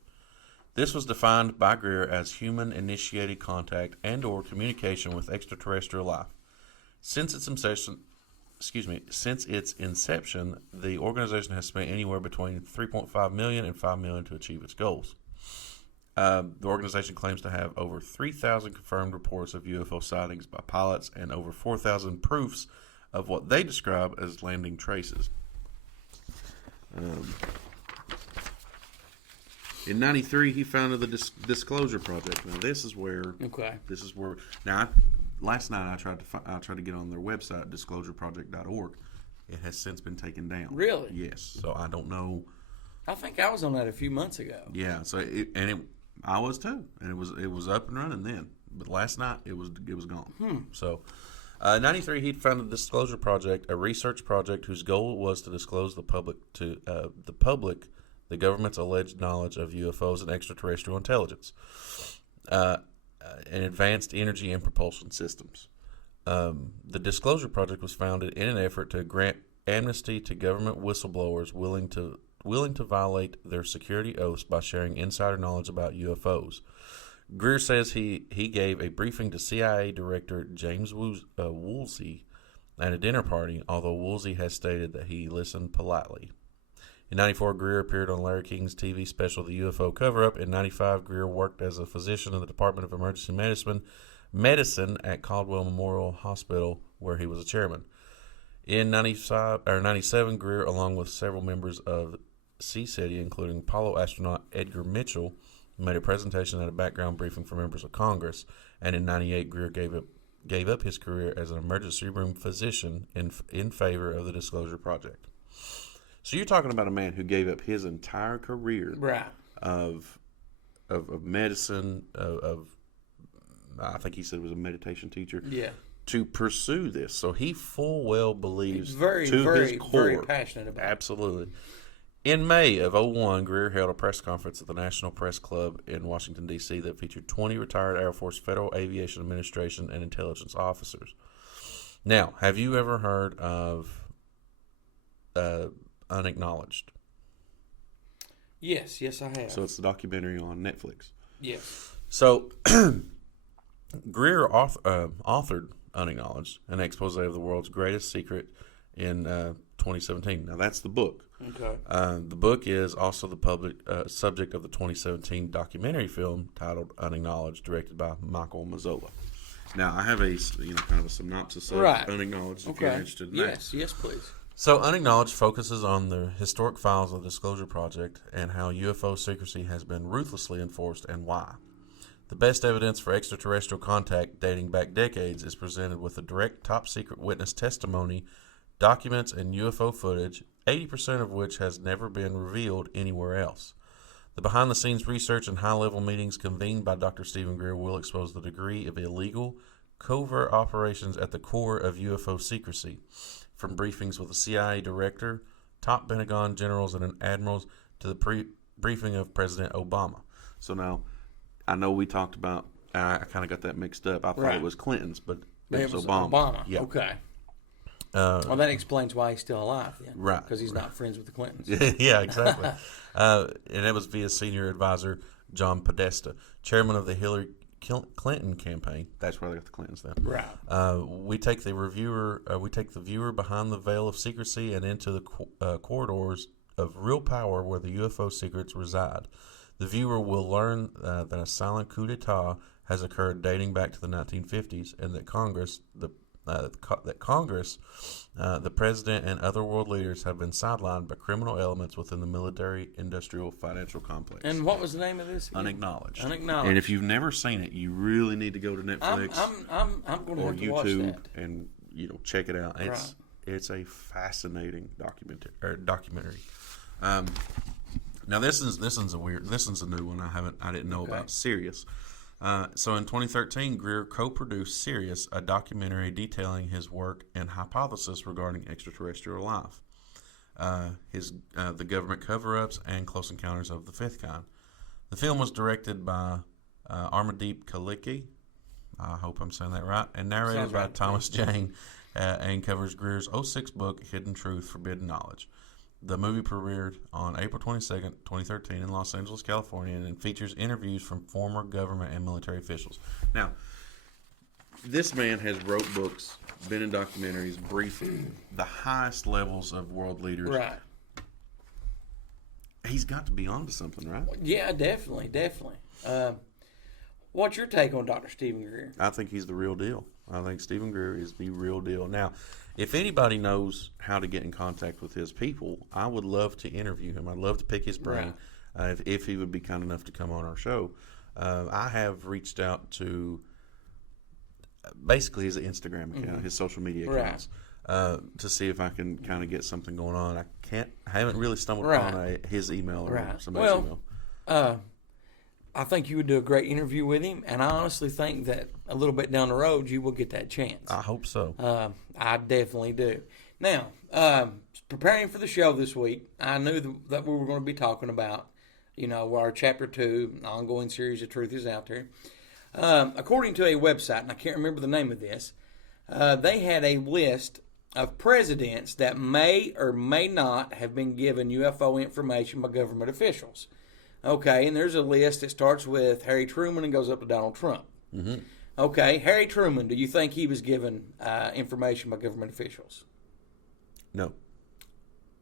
This was defined by Greer as human-initiated contact and or communication with extraterrestrial life. Since its inception, the organization has spent anywhere between $3.5 million and $5 million to achieve its goals. The organization claims to have over 3,000 confirmed reports of UFO sightings by pilots and over 4,000 proofs of what they describe as landing traces. In '93, he founded the Disclosure Project. Now, this is where. Now, last night I tried to get on their website, disclosureproject.org. It has since been taken down. Really? Yes. So I don't know. I think I was on that a few months ago. Yeah. So I was too, and it was up and running then. But last night it was gone. So. In '93, he founded the Disclosure Project, a research project whose goal was to disclose the public the government's alleged knowledge of UFOs and extraterrestrial intelligence, and advanced energy and propulsion systems. The Disclosure Project was founded in an effort to grant amnesty to government whistleblowers willing to violate their security oaths by sharing insider knowledge about UFOs. Greer says he gave a briefing to CIA Director James Woolsey at a dinner party, although Woolsey has stated that he listened politely. In '94, Greer appeared on Larry King's TV special, The UFO Cover-Up. In '95, Greer worked as a physician in the Department of Emergency Medicine at Caldwell Memorial Hospital, where he was a chairman. In '97, Greer, along with several members of CSETI, including Apollo astronaut Edgar Mitchell, made a presentation at a background briefing for members of Congress. And in '98, Greer gave up his career as an emergency room physician in favor of the Disclosure Project. So you're talking about a man who gave up his entire career of medicine, of I think he said was a meditation teacher. Yeah. to pursue this. So he full well believes He's very, to very, his core. very passionate about it. Absolutely. In May of 2001, Greer held a press conference at the National Press Club in Washington, D.C. that featured 20 retired Air Force Federal Aviation Administration and intelligence officers. Now, have you ever heard of Unacknowledged? Yes, I have. So it's the documentary on Netflix. Yes. So Greer authored Unacknowledged, an expose of the world's greatest secret in 2017. Now, that's the book. Okay. The book is also the public subject of the 2017 documentary film titled Unacknowledged, directed by Michael Mazzola. Now, I have a kind of a synopsis of Unacknowledged if you're interested in that. Yes, please. So, Unacknowledged focuses on the historic files of the Disclosure Project and how UFO secrecy has been ruthlessly enforced and why. The best evidence for extraterrestrial contact dating back decades is presented with a direct top-secret witness testimony, documents, and UFO footage, 80% of which has never been revealed anywhere else. The behind-the-scenes research and high-level meetings convened by Dr. Stephen Greer will expose the degree of illegal, covert operations at the core of UFO secrecy, from briefings with the CIA director, top Pentagon generals and admirals, to the briefing of President Obama. So now, I know we talked about, I kind of got that mixed up. I thought it was Clinton's, but it was Obama. Yeah. Okay. Well, that explains why he's still alive, then. Right. Because he's not friends with the Clintons. Yeah, exactly. And it was via senior advisor John Podesta, chairman of the Hillary Clinton campaign. That's where they got the Clintons then. Right. We take the viewer behind the veil of secrecy and into the corridors of real power where the UFO secrets reside. The viewer will learn that a silent coup d'etat has occurred dating back to the 1950s, and that Congress, the President, and other world leaders have been sidelined by criminal elements within the military-industrial financial complex. And what was the name of this again? Unacknowledged. Unacknowledged. And if you've never seen it, you really need to go to Netflix I'm going to or have to watch YouTube that. and check it out. Right. It's a fascinating documentary. Now this is a new one I didn't know about. Sirius. So in 2013, Greer co-produced Sirius, a documentary detailing his work and hypothesis regarding extraterrestrial life, the government cover-ups, and close encounters of the fifth kind. The film was directed by Armadeep Kalicki, I hope I'm saying that right, and narrated by Thomas Jane, and covers Greer's 2006 book, Hidden Truth, Forbidden Knowledge. The movie premiered on April 22nd, 2013 in Los Angeles, California, and features interviews from former government and military officials. Now, this man has wrote books, been in documentaries, briefing the highest levels of world leaders. Right. He's got to be onto something, right? Yeah, definitely. What's your take on Dr. Stephen Greer? I think he's the real deal. I think Stephen Greer is the real deal. Now, if anybody knows how to get in contact with his people, I would love to interview him. I'd love to pick his brain if he would be kind enough to come on our show. I have reached out to basically his Instagram account, his social media accounts, to see if I can kind of get something going on. I haven't really stumbled upon his email or somebody's email. I think you would do a great interview with him, and I honestly think that a little bit down the road you will get that chance. I hope so. I definitely do. Now, preparing for the show this week, I knew that we were going to be talking about, our Chapter 2, ongoing series of Truth is Out There. According to a website, and I can't remember the name of this, they had a list of presidents that may or may not have been given UFO information by government officials. Okay, and there's a list that starts with Harry Truman and goes up to Donald Trump. Mm-hmm. Okay, Harry Truman, do you think he was given information by government officials? No.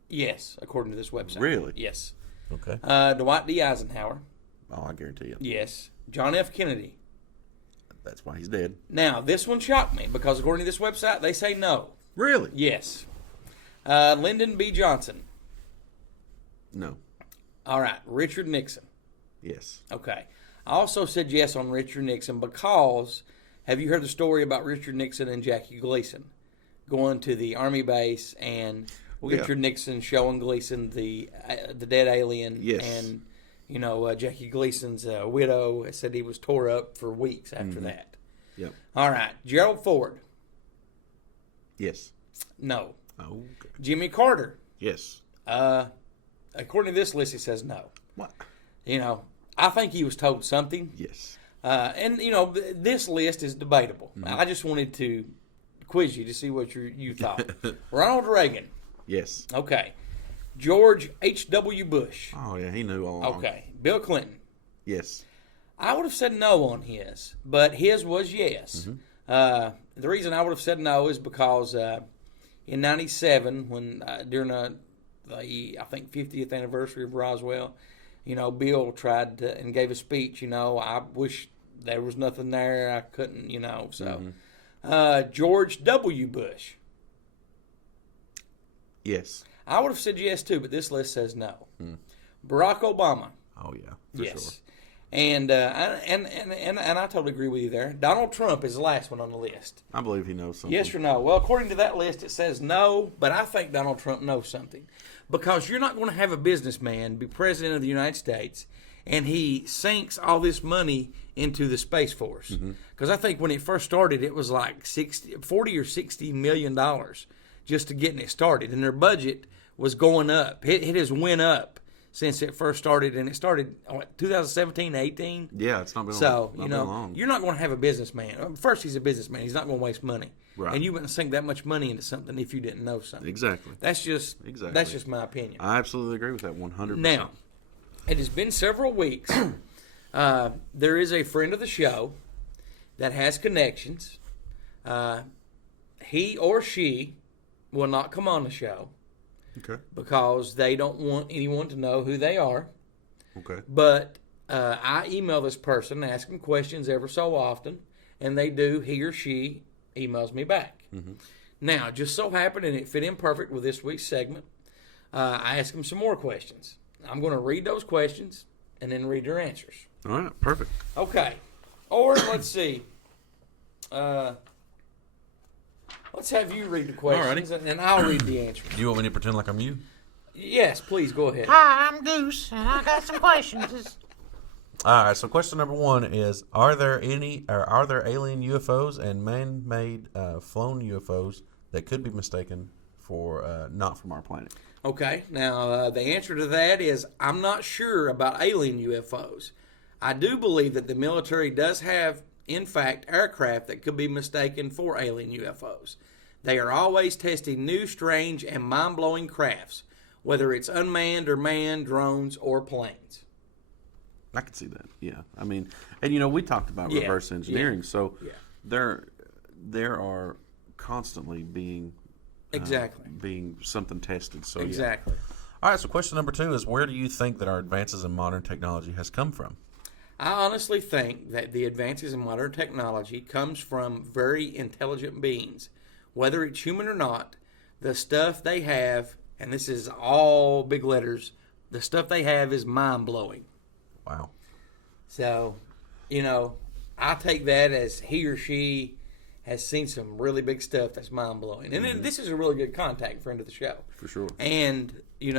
Yes, according to this website. Really? Yes. Okay. Dwight D. Eisenhower. Oh, I guarantee you. Yes. John F. Kennedy. That's why he's dead. Now, this one shocked me because according to this website, they say no. Really? Yes. Lyndon B. Johnson. No. All right. Richard Nixon. Yes. Okay. I also said yes on Richard Nixon because, have you heard the story about Richard Nixon and Jackie Gleason going to the Army base and Richard Nixon showing Gleason the dead alien? Yes. And, Jackie Gleason's widow said he was tore up for weeks after that. Yep. All right. Gerald Ford. Yes. No. Okay. Jimmy Carter. Yes. According to this list, it says no. What? I think he was told something. Yes. And this list is debatable. I just wanted to quiz you to see what you thought. Ronald Reagan. Yes. Okay. George H.W. Bush. Oh, yeah, he knew all along. Okay. Bill Clinton. Yes. I would have said no on his, but his was yes. The reason I would have said no is because in '97, when during the I think 50th anniversary of Roswell, Bill tried to, and gave a speech. I wish there was nothing there. I couldn't. So George W. Bush. Yes. I would have said yes too, but this list says no. Barack Obama. Oh yeah, for sure. And I totally agree with you there. Donald Trump is the last one on the list. I believe he knows something. Yes or no? Well, according to that list, it says no, but I think Donald Trump knows something. Because you're not going to have a businessman be president of the United States and he sinks all this money into the Space Force. Because I think when it first started, it was like $40 or $60 million just to getting it started. And their budget was going up. It has went up since it first started, and it started 2017, 18. Yeah, it's not been so been long. You're not going to have a businessman. First, he's a businessman. He's not going to waste money, right? And you wouldn't sink that much money into something if you didn't know something. Exactly. That's just my opinion. I absolutely agree with that 100%. Now, it has been several weeks. There is a friend of the show that has connections. He or she will not come on the show. Okay. Because they don't want anyone to know who they are. Okay. But I email this person, ask them questions ever so often, and they do. He or she emails me back. Now, just so happened, and it fit in perfect with this week's segment, I asked them some more questions. I'm going to read those questions and then read their answers. All right. Perfect. Okay. Or let's see. Let's have you read the questions, and I'll read the answers. Do you want me to pretend like I'm you? Yes, please, go ahead. Hi, I'm Goose, and I got some questions. All right. So, question number one is: Are there alien UFOs and man-made flown UFOs that could be mistaken for not from our planet? Okay, now the answer to that is I'm not sure about alien UFOs. I do believe that the military does have, in fact, aircraft that could be mistaken for alien UFOs. They are always testing new, strange, and mind-blowing crafts, whether it's unmanned or manned, drones, or planes. I can see that, yeah. I mean, and we talked about reverse engineering, so there are constantly being being something tested. So exactly. All right, so question number two is: where do you think that our advances in modern technology has come from? I honestly think that the advances in modern technology comes from very intelligent beings. Whether it's human or not, the stuff they have, and this is all big letters, the stuff they have is mind-blowing. Wow. So, I take that as he or she has seen some really big stuff that's mind-blowing. And then this is a really good contact friend of the show. For sure. And, it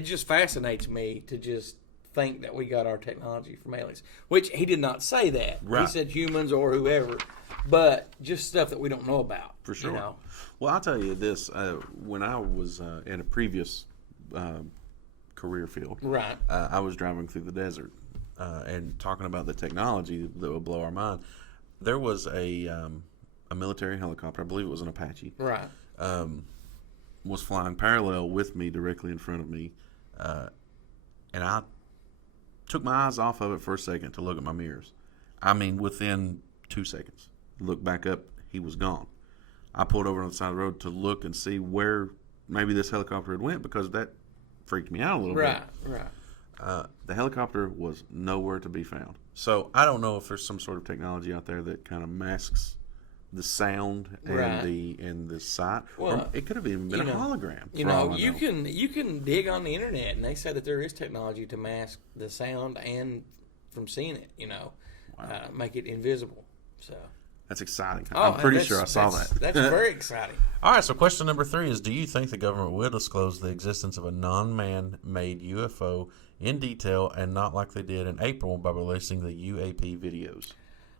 just fascinates me to just think that we got our technology from aliens, which he did not say that. Right. He said humans or whoever, but just stuff that we don't know about. For sure. Well, I'll tell you this: when I was in a previous career field, right, I was driving through the desert and talking about the technology that would blow our mind. There was a military helicopter, I believe it was an Apache, right, was flying parallel with me, directly in front of me, and I took my eyes off of it for a second to look at my mirrors. I mean, within 2 seconds, looked back up, he was gone. I pulled over on the side of the road to look and see where maybe this helicopter had went, because that freaked me out a little bit. Right. The helicopter was nowhere to be found. So I don't know if there's some sort of technology out there that kind of masks the sound and the sight. Well, or it could have even been a hologram. You can dig on the internet, and they say that there is technology to mask the sound and from seeing it. Make it invisible. So that's exciting. I'm pretty sure I saw that. That's very exciting. All right. So question number 3 is: do you think the government will disclose the existence of a non-man-made UFO in detail, and not like they did in April by releasing the UAP videos?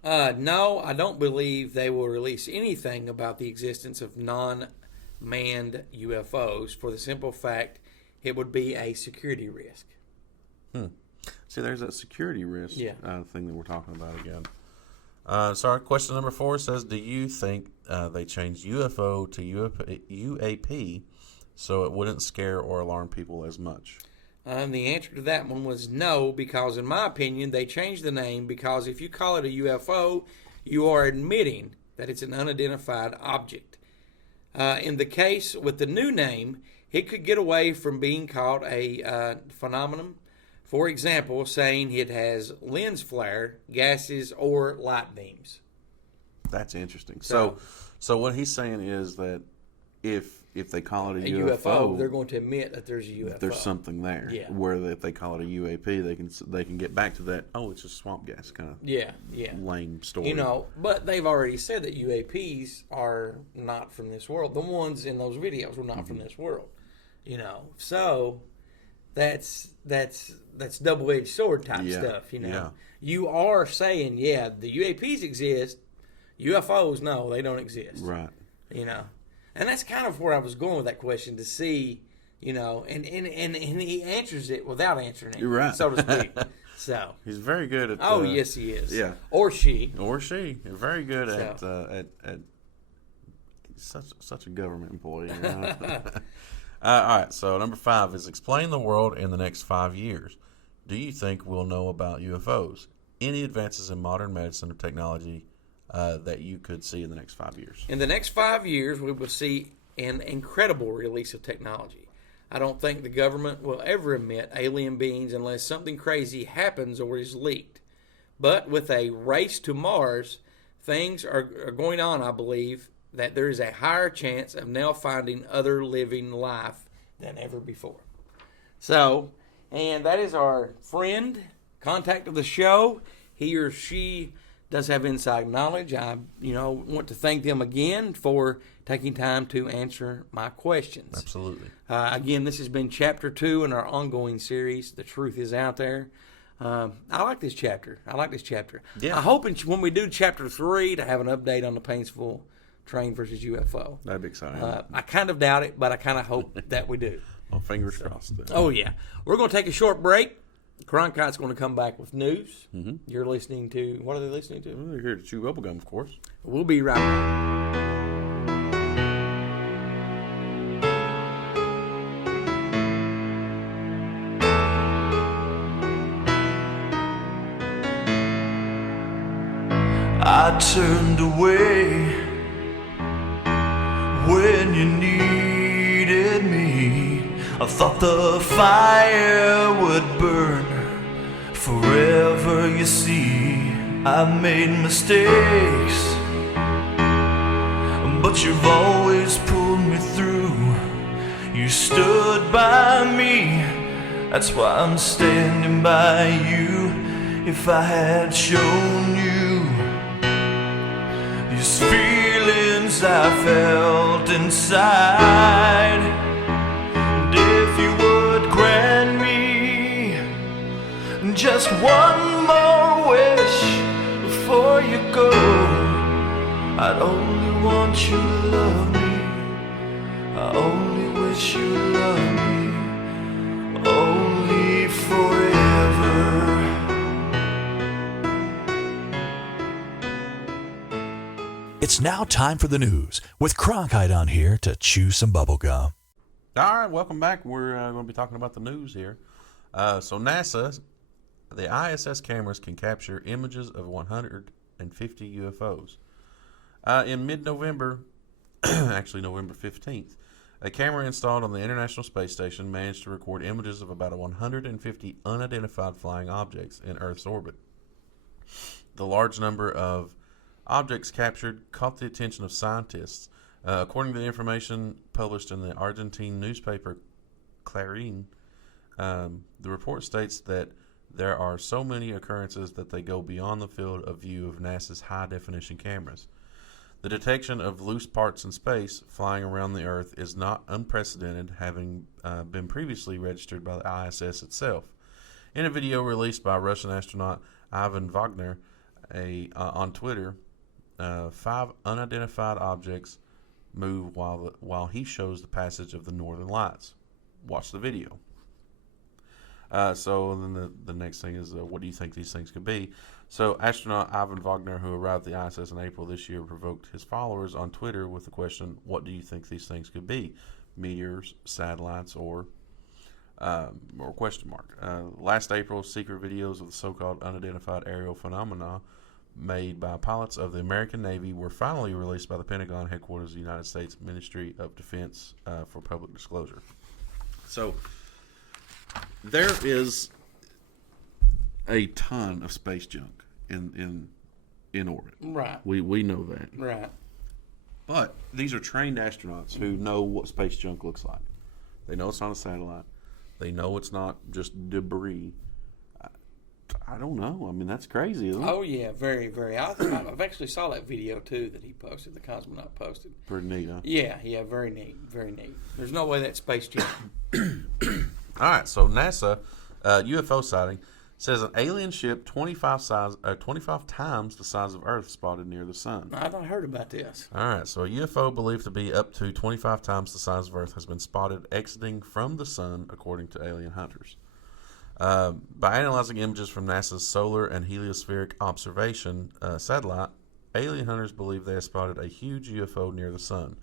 No, I don't believe they will release anything about the existence of non-manned UFOs for the simple fact it would be a security risk. See, there's that security risk thing that we're talking about again. So our question number 4 says, do you think they changed UFO to UAP so it wouldn't scare or alarm people as much? The answer to that one was no, because in my opinion, they changed the name because if you call it a UFO, you are admitting that it's an unidentified object. In the case with the new name, it could get away from being called a phenomenon. For example, saying it has lens flare, gases, or light beams. That's interesting. So what he's saying is that if they call it a UFO, they're going to admit that there's a UFO. There's something there. Yeah. Where if they call it a UAP, they can get back to that. Oh, it's just swamp gas kind of. Yeah. Lame story. You know, but they've already said that UAPs are not from this world. The ones in those videos were not from this world. You know, so that's double-edged sword type stuff. You know, you are saying the UAPs exist. UFOs, no, they don't exist. Right. You know. And that's kind of where I was going with that question to see, you know, and he answers it without answering it, right. so to speak. So he's very good at. Oh yes, he is. Yeah, or she. They're very good at such a government employee. You know? All right. So number 5 is explain the world in the next 5 years. Do you think we'll know about UFOs? Any advances in modern medicine or technology that you could see in the next 5 years? In the next 5 years, we will see an incredible release of technology. I don't think the government will ever admit alien beings unless something crazy happens or is leaked. But with a race to Mars, things are going on, I believe, that there is a higher chance of now finding other living life than ever before. So, and that is our friend, contact of the show. He or she does have inside knowledge. I, want to thank them again for taking time to answer my questions. Absolutely. Again, this has been Chapter 2 in our ongoing series, The Truth is Out There. I like this chapter. Yeah. I hope when we do Chapter 3 to have an update on the Paintsville train versus UFO. That'd be exciting. I kind of doubt it, but I kind of hope that we do. Well, fingers crossed. Then. Oh, yeah. We're going to take a short break. Cronkite's going to come back with news. Mm-hmm. You're listening to, what are they listening to? Well, they're here to chew bubblegum, of course. We'll be right back. I turned away when you needed me. I thought the fire would burn forever, you see. I made mistakes, but you've always pulled me through. You stood by me, that's why I'm standing by you. If I had shown you these feelings I felt inside, and if you would grant me just one more wish before you go, I'd only want you to love me. I only wish you to love me, only forever. It's now time for the news with Cronkite on here to chew some bubblegum. All right, welcome back. We're going to be talking about the news here. So NASA, the ISS cameras can capture images of 150 UFOs. In mid-November, actually November 15th, a camera installed on the International Space Station managed to record images of about 150 unidentified flying objects in Earth's orbit. The large number of objects captured caught the attention of scientists. According to the information published in the Argentine newspaper Clarín, the report states that there are so many occurrences that they go beyond the field of view of NASA's high-definition cameras. The detection of loose parts in space flying around the Earth is not unprecedented, having been previously registered by the ISS itself. In a video released by Russian astronaut Ivan Wagner, on Twitter, 5 unidentified objects move while he shows the passage of the Northern Lights. Watch the video. So then the next thing is, what do you think these things could be? So astronaut Ivan Wagner, who arrived at the ISS in April this year, provoked his followers on Twitter with the question, what do you think these things could be? Meteors, satellites, or question mark. Last April, secret videos of the so-called unidentified aerial phenomena made by pilots of the American Navy were finally released by the Pentagon headquarters of the United States Ministry of Defense for public disclosure. So there is a ton of space junk in orbit. Right. We know that. Right. But these are trained astronauts who know what space junk looks like. They know it's not a satellite. They know it's not just debris. I don't know. I mean, that's crazy, isn't it? Oh, yeah, very, very. I've actually saw that video, too, that he posted, the cosmonaut posted. Pretty neat, huh? Yeah, very neat, very neat. There's no way that's space junk. All right, so NASA UFO sighting says an alien ship 25 times the size of Earth spotted near the sun. I've not heard about this. All right, so a UFO believed to be up to 25 times the size of Earth has been spotted exiting from the sun, according to alien hunters. By analyzing images from NASA's solar and heliospheric observation satellite, alien hunters believe they have spotted a huge UFO near the sun.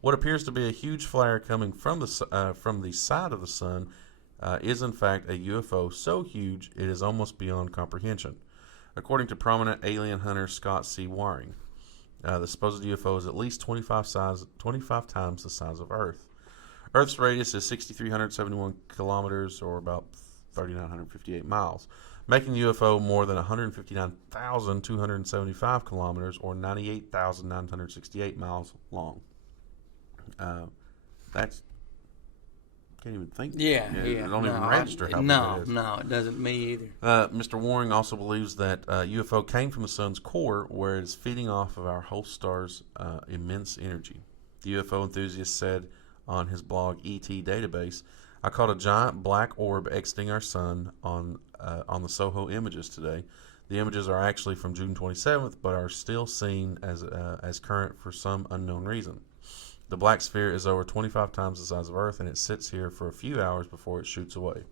What appears to be a huge flare coming from the side of the sun is in fact a UFO so huge it is almost beyond comprehension. According to prominent alien hunter Scott C. Waring, the supposed UFO is at least 25 times the size of Earth. Earth's radius is 6,371 kilometers, or about 3,958 miles, making the UFO more than 159,275 kilometers, or 98,968 miles long. That's can't even think. Yeah. It don't even register how big it is. No, it doesn't. Me either. Mr. Waring also believes that UFO came from the sun's core, where it is feeding off of our host star's immense energy. The UFO enthusiast said on his blog ET Database, "I caught a giant black orb exiting our sun on the Soho images today. The images are actually from June 27th, but are still seen as current for some unknown reason. The black sphere is over 25 times the size of Earth, and it sits here for a few hours before it shoots away.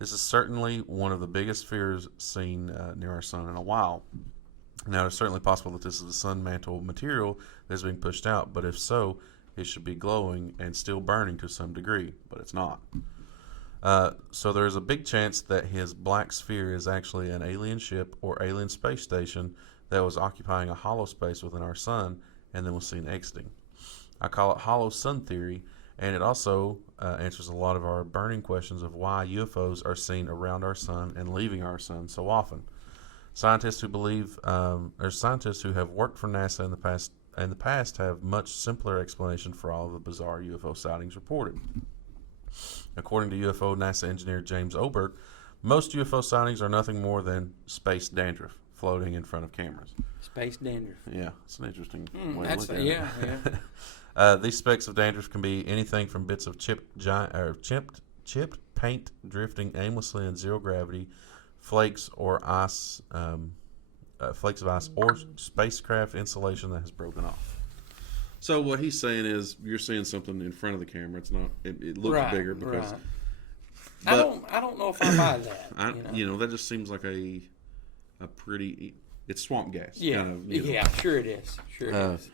This is certainly one of the biggest spheres seen near our sun in a while. Now, it's certainly possible that this is the sun mantle material that is being pushed out, but if so, it should be glowing and still burning to some degree, but it's not. So there is a big chance that his black sphere is actually an alien ship or alien space station that was occupying a hollow space within our sun and then was seen exiting. I call it hollow sun theory, and it also answers a lot of our burning questions of why UFOs are seen around our sun and leaving our sun so often. Scientists who scientists who have worked for NASA in the past have much simpler explanation for all of the bizarre UFO sightings reported. According to UFO NASA engineer James Oberg, most UFO sightings are nothing more than space dandruff floating in front of cameras. Space dandruff. Yeah, it's an interesting way to look at it. Yeah. These specks of dandruff can be anything from bits of chipped paint drifting aimlessly in zero gravity, flakes of ice, or spacecraft insulation that has broken off. So what he's saying is, you're seeing something in front of the camera. It's not. It looks bigger because. Right. But I don't know if I buy that. That just seems like a pretty. It's swamp gas. Yeah. Kind of, Yeah. Sure it is. Sure it is.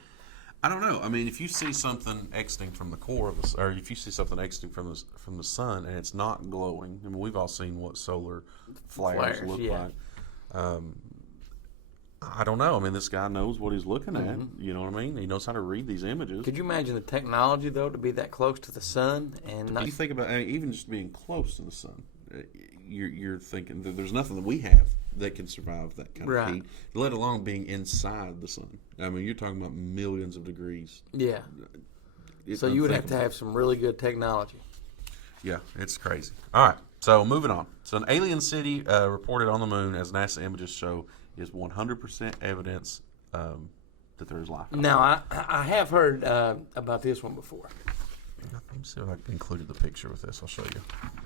I don't know. I mean, if you see something exiting from the core of the, or if you see something exiting from the sun and it's not glowing, I mean, we've all seen what solar flares look like. I don't know. I mean, this guy knows what he's looking at. You know what I mean? He knows how to read these images. Could you imagine the technology, though, to be that close to the sun? And you think about even just being close to the sun, you're thinking that there's nothing that we have that can survive that kind of heat, let alone being inside the sun. I mean, you're talking about millions of degrees. Yeah. So you would have to have some really good technology. Yeah, it's crazy. All right, so moving on. So an alien city reported on the moon, as NASA images show, is 100% evidence that there is life. Now, I have heard about this one before. Let me see if I included the picture with this. I'll show you.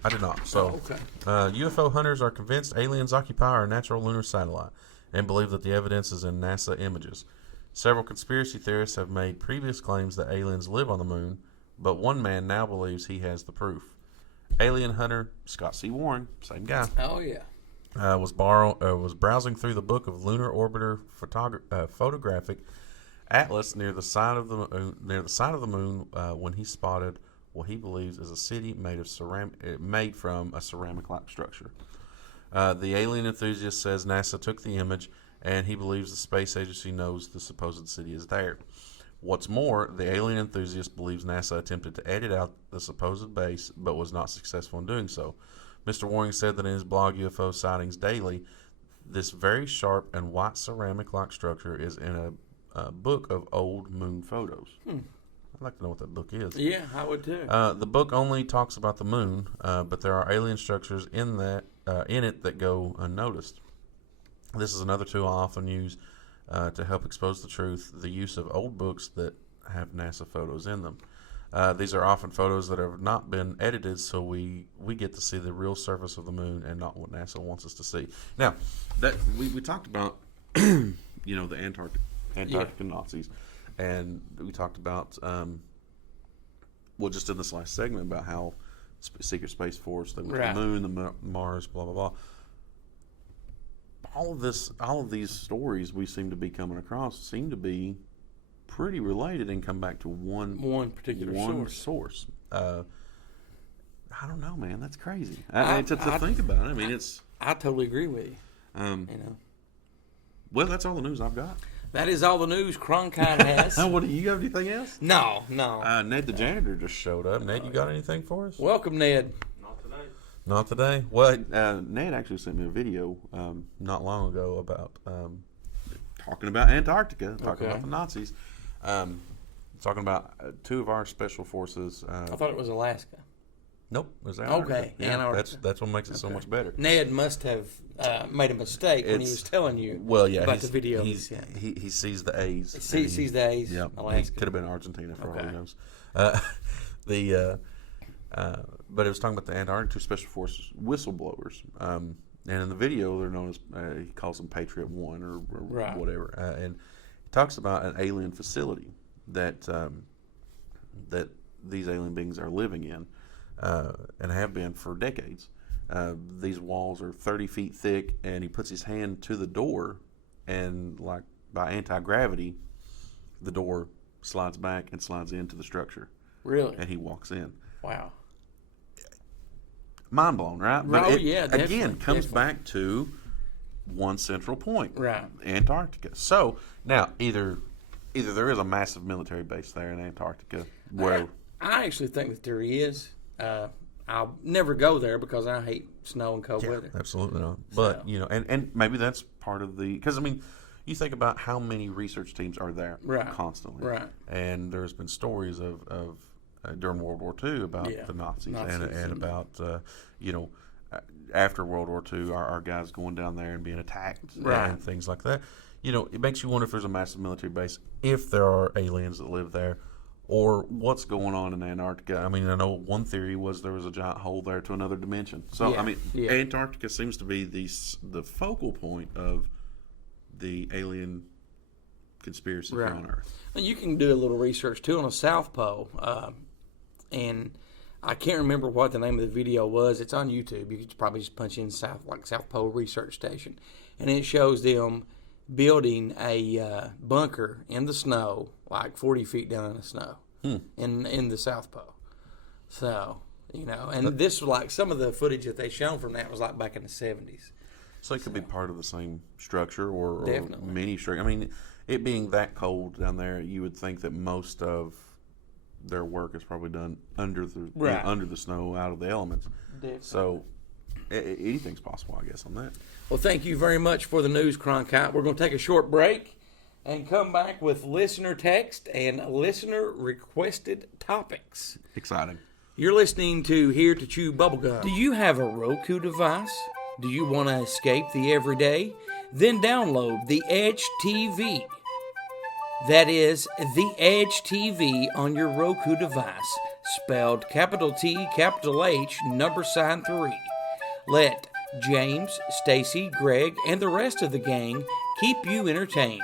I did not. So, UFO hunters are convinced aliens occupy our natural lunar satellite. and believe that the evidence is in NASA images. Several conspiracy theorists have made previous claims that aliens live on the moon, but one man now believes he has the proof. Alien hunter Scott C. Warren, same guy, Oh yeah. was browsing through the book of Lunar Orbiter photographic atlas near the side of the moon when he spotted what he believes is a city made from a ceramic-like structure. The alien enthusiast says NASA took the image, and he believes the space agency knows the supposed city is there. What's more, the alien enthusiast believes NASA attempted to edit out the supposed base, but was not successful in doing so. Mr. Waring said that in his blog UFO Sightings Daily, this very sharp and white ceramic-like structure is in a book of old moon photos. I'd like to know what that book is. Yeah, I would too. The book only talks about the moon, but there are alien structures in it that go unnoticed. This is another tool I often use to help expose the truth, the use of old books that have NASA photos in them. These are often photos that have not been edited, so we get to see the real surface of the moon and not what NASA wants us to see. Now, that we talked about, the Antarctica Nazis, and we talked about, just in this last segment about how Secret Space Force, they went to the moon, the Mars, blah blah blah. All of these stories we seem to be coming across seem to be pretty related and come back to one particular source. I don't know, man. That's crazy. To think about it. I mean, I totally agree with you. Well, that's all the news I've got. That is all the news Cronkite has. What do you have? Anything else? No. Ned the janitor just showed up. Ned, you got anything for us? Welcome, Ned. Not today. Well, Ned actually sent me a video not long ago about talking about Antarctica, talking about the Nazis, talking about two of our special forces. I thought it was Alaska. Nope, it was Antarctica. Okay, yeah, Antarctica. That's what makes it so much better. Ned must have made a mistake when he was telling you about the video. He sees the A's. He sees the A's. Yep, Alaska. Could have been Argentina for all he knows. But it was talking about the Antarctic Special Forces whistleblowers. And in the video, they're known as, he calls them Patriot 1 or whatever. And he talks about an alien facility that these alien beings are living in and have been for decades. These walls are 30 feet thick, and he puts his hand to the door, and like by anti-gravity, the door slides back and slides into the structure. Really? And he walks in. Wow. Mind blown, right? But definitely, comes back to one central point, right? Antarctica. So now, either there is a massive military base there in Antarctica, where I actually think that there is. I'll never go there because I hate snow and cold weather. Absolutely not. But and maybe that's part of the, because I mean, you think about how many research teams are there constantly, right? And there's been stories of during World War II about the Nazis and about after World War II, our guys going down there and being attacked and things like that. It makes you wonder if there's a massive military base, if there are aliens that live there, or what's going on in Antarctica. I mean, I know one theory was there was a giant hole there to another dimension. So I mean, Antarctica seems to be the focal point of the alien conspiracy here on Earth. And you can do a little research too on the South Pole, and I can't remember what the name of the video was. It's on YouTube. You could probably just punch in South Pole Research Station, and it shows them building a bunker in the snow, like 40 feet down in the snow, in the South Pole. So and this was like some of the footage that they shown from that was like back in the 70s. So it could be part of the same structure or Definitely. mini structure. I mean, it being that cold down there, you would think that most of their work is probably done under the snow, out of the elements. Definitely. So anything's possible, I guess, on that. Well, thank you very much for the news, Cronkite. We're going to take a short break and come back with listener text and listener requested topics. Exciting. You're listening to Here To Chew Bubblegum. Do you have a Roku device? Do you want to escape the everyday? Then download the Edge TV. That is the Edge TV on your Roku device, spelled capital T, capital H, number sign 3. Let James, Stacy, Greg, and the rest of the gang keep you entertained.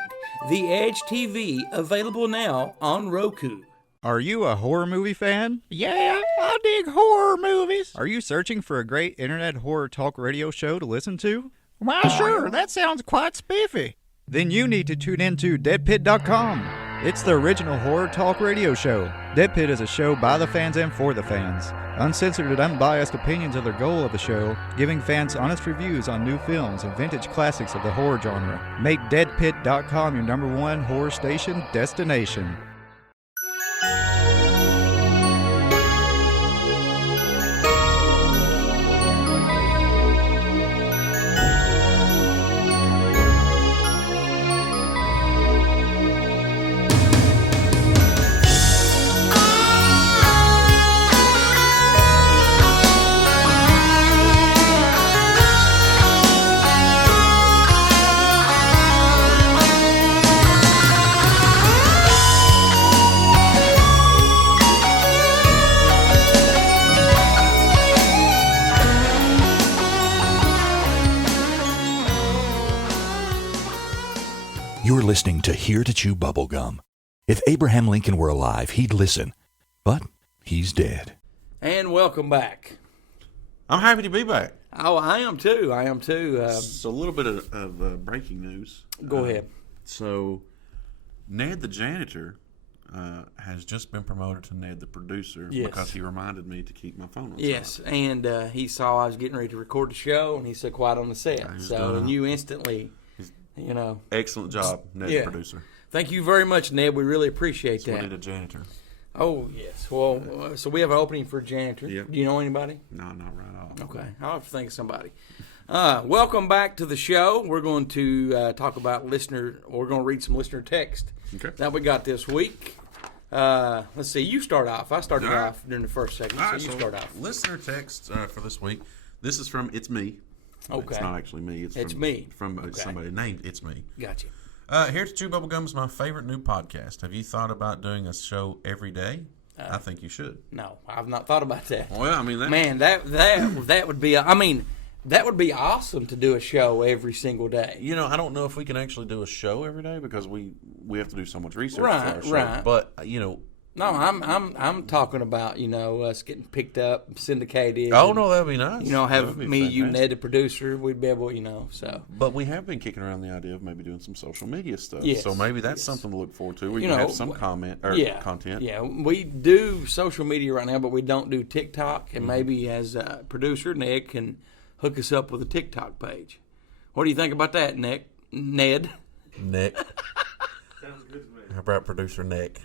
The Edge TV, available now on Roku. Are you a horror movie fan? Yeah, I dig horror movies. Are you searching for a great internet horror talk radio show to listen to? Well, sure, that sounds quite spiffy. Then you need to tune into deadpit.com. It's the original horror talk radio show. Dead Pit is a show by the fans and for the fans. Uncensored and unbiased opinions are the goal of the show, giving fans honest reviews on new films and vintage classics of the horror genre. Make deadpit.com your #1 horror station destination. You're listening to Here To Chew Bubblegum. If Abraham Lincoln were alive, he'd listen. But he's dead. And welcome back. I'm happy to be back. Oh, I am too. So a little bit of breaking news. Go ahead. So Ned the janitor has just been promoted to Ned the producer because he reminded me to keep my phone on Yes, silent. and he saw I was getting ready to record the show, and he said quiet on the set. And you instantly, Excellent job, Ned the producer. Thank you very much, Ned. We really appreciate that. We need a janitor. Oh, yes. Well, so we have an opening for a janitor. Yep. Do you know anybody? No, not right off. Okay. I'll have to think of somebody. Welcome back to the show. We're going to talk about we're going to read some listener text that we got this week. Let's see. You start off. I started off during the first segment, so you start off. Listener text for this week. This is from It's Me. Okay. It's not actually me. It's from me. From somebody named It's Me. Gotcha. Here to Chew Bubblegum is my favorite new podcast. Have you thought about doing a show every day? I think you should. No, I've not thought about that. Well, I mean, that would be. That would be awesome to do a show every single day. I don't know if we can actually do a show every day because we have to do so much research for our show. Right. But No, I'm talking about us getting picked up, syndicated. Oh no, that'd be nice. Have me, fantastic. You, Ned, the producer. We'd be able, so. But we have been kicking around the idea of maybe doing some social media stuff. Yes. So maybe that's something to look forward to. We can have some content. Yeah, we do social media right now, but we don't do TikTok. And maybe as a producer, Ned can hook us up with a TikTok page. What do you think about that, Ned? Nick. Sounds good to me. How about producer Nick?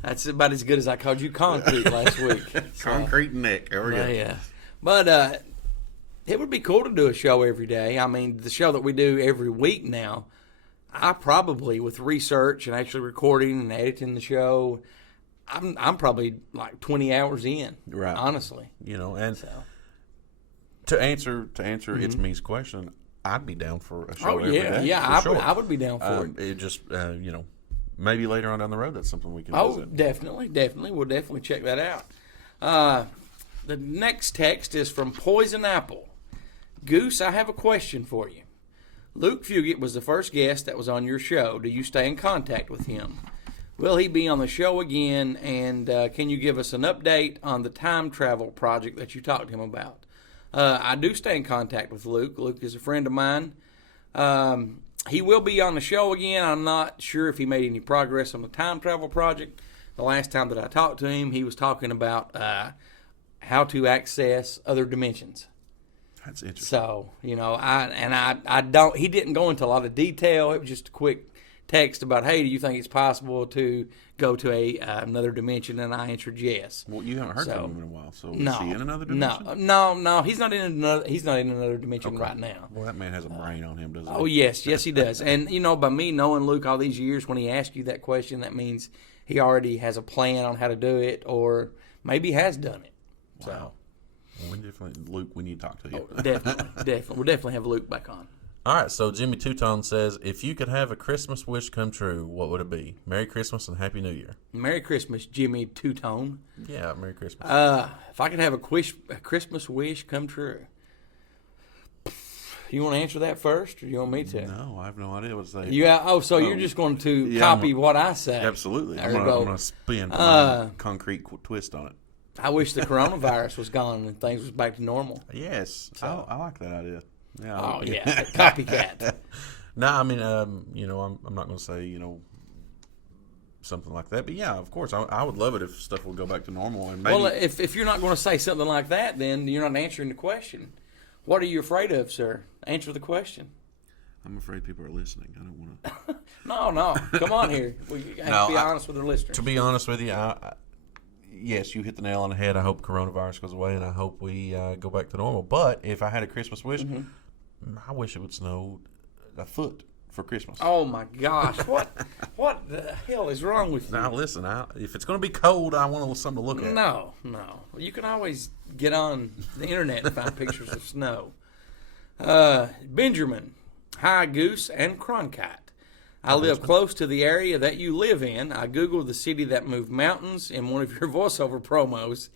That's about as good as I called you Concrete last week. Concrete Nick. There we go. Yeah. But it would be cool to do a show every day. I mean, the show that we do every week now, I probably, with research and actually recording and editing the show, I'm probably like 20 hours in. Right. Honestly. To answer It's Me's question, I'd be down for a show every day. Yeah, I would be down for it. It just, maybe later on down the road, that's something we can visit. Oh, definitely. We'll definitely check that out. The next text is from Poison Apple. Goose, I have a question for you. Luke Fugit was the first guest that was on your show. Do you stay in contact with him? Will he be on the show again? And can you give us an update on the time travel project that you talked to him about? I do stay in contact with Luke. Luke is a friend of mine. He will be on the show again. I'm not sure if he made any progress on the time travel project. The last time that I talked to him, he was talking about how to access other dimensions. That's interesting. So, I don't. He didn't go into a lot of detail. It was just a quick text about, hey, do you think it's possible to go to another dimension? And I answered yes. Well, you haven't heard from him in a while, so no, is he in another dimension? No, he's not in another dimension right now. Well, that man has a brain on him, doesn't he? Oh, yes, he does. And, by me knowing Luke all these years, when he asked you that question, that means he already has a plan on how to do it, or maybe has done it. Wow. So. Well, Luke, we need to talk to you. Oh, definitely. We'll definitely have Luke back on. All right, so Jimmy Two-Tone says, if you could have a Christmas wish come true, what would it be? Merry Christmas and Happy New Year. Merry Christmas, Jimmy Two-Tone. Yeah, Merry Christmas. If I could have a Christmas wish come true, You want to answer that first, or you want me to? No, I have no idea what to say. So you're just going to copy what I say? Absolutely. There I'm going to spin my concrete twist on it. I wish the coronavirus was gone and things was back to normal. Yes, I like that idea. Yeah. Copycat. No, I mean, I'm not going to say, something like that. But yeah, of course, I would love it if stuff would go back to normal. And maybe, well, if you're not going to say something like that, then you're not answering the question. What are you afraid of, sir? Answer the question. I'm afraid people are listening. I don't want to. No. Come on here. We have to be honest with our listeners. To be honest with you, yes, you hit the nail on the head. I hope coronavirus goes away, and I hope we go back to normal. But if I had a Christmas wish, I wish it would snow a foot for Christmas. Oh my gosh! What the hell is wrong with you? Now listen, if it's going to be cold, I want something to look at. No. You can always get on the internet and find pictures of snow. Benjamin, hi Goose and Cronkite. I live close to the area that you live in. I Googled the city that moved mountains in one of your voiceover promos.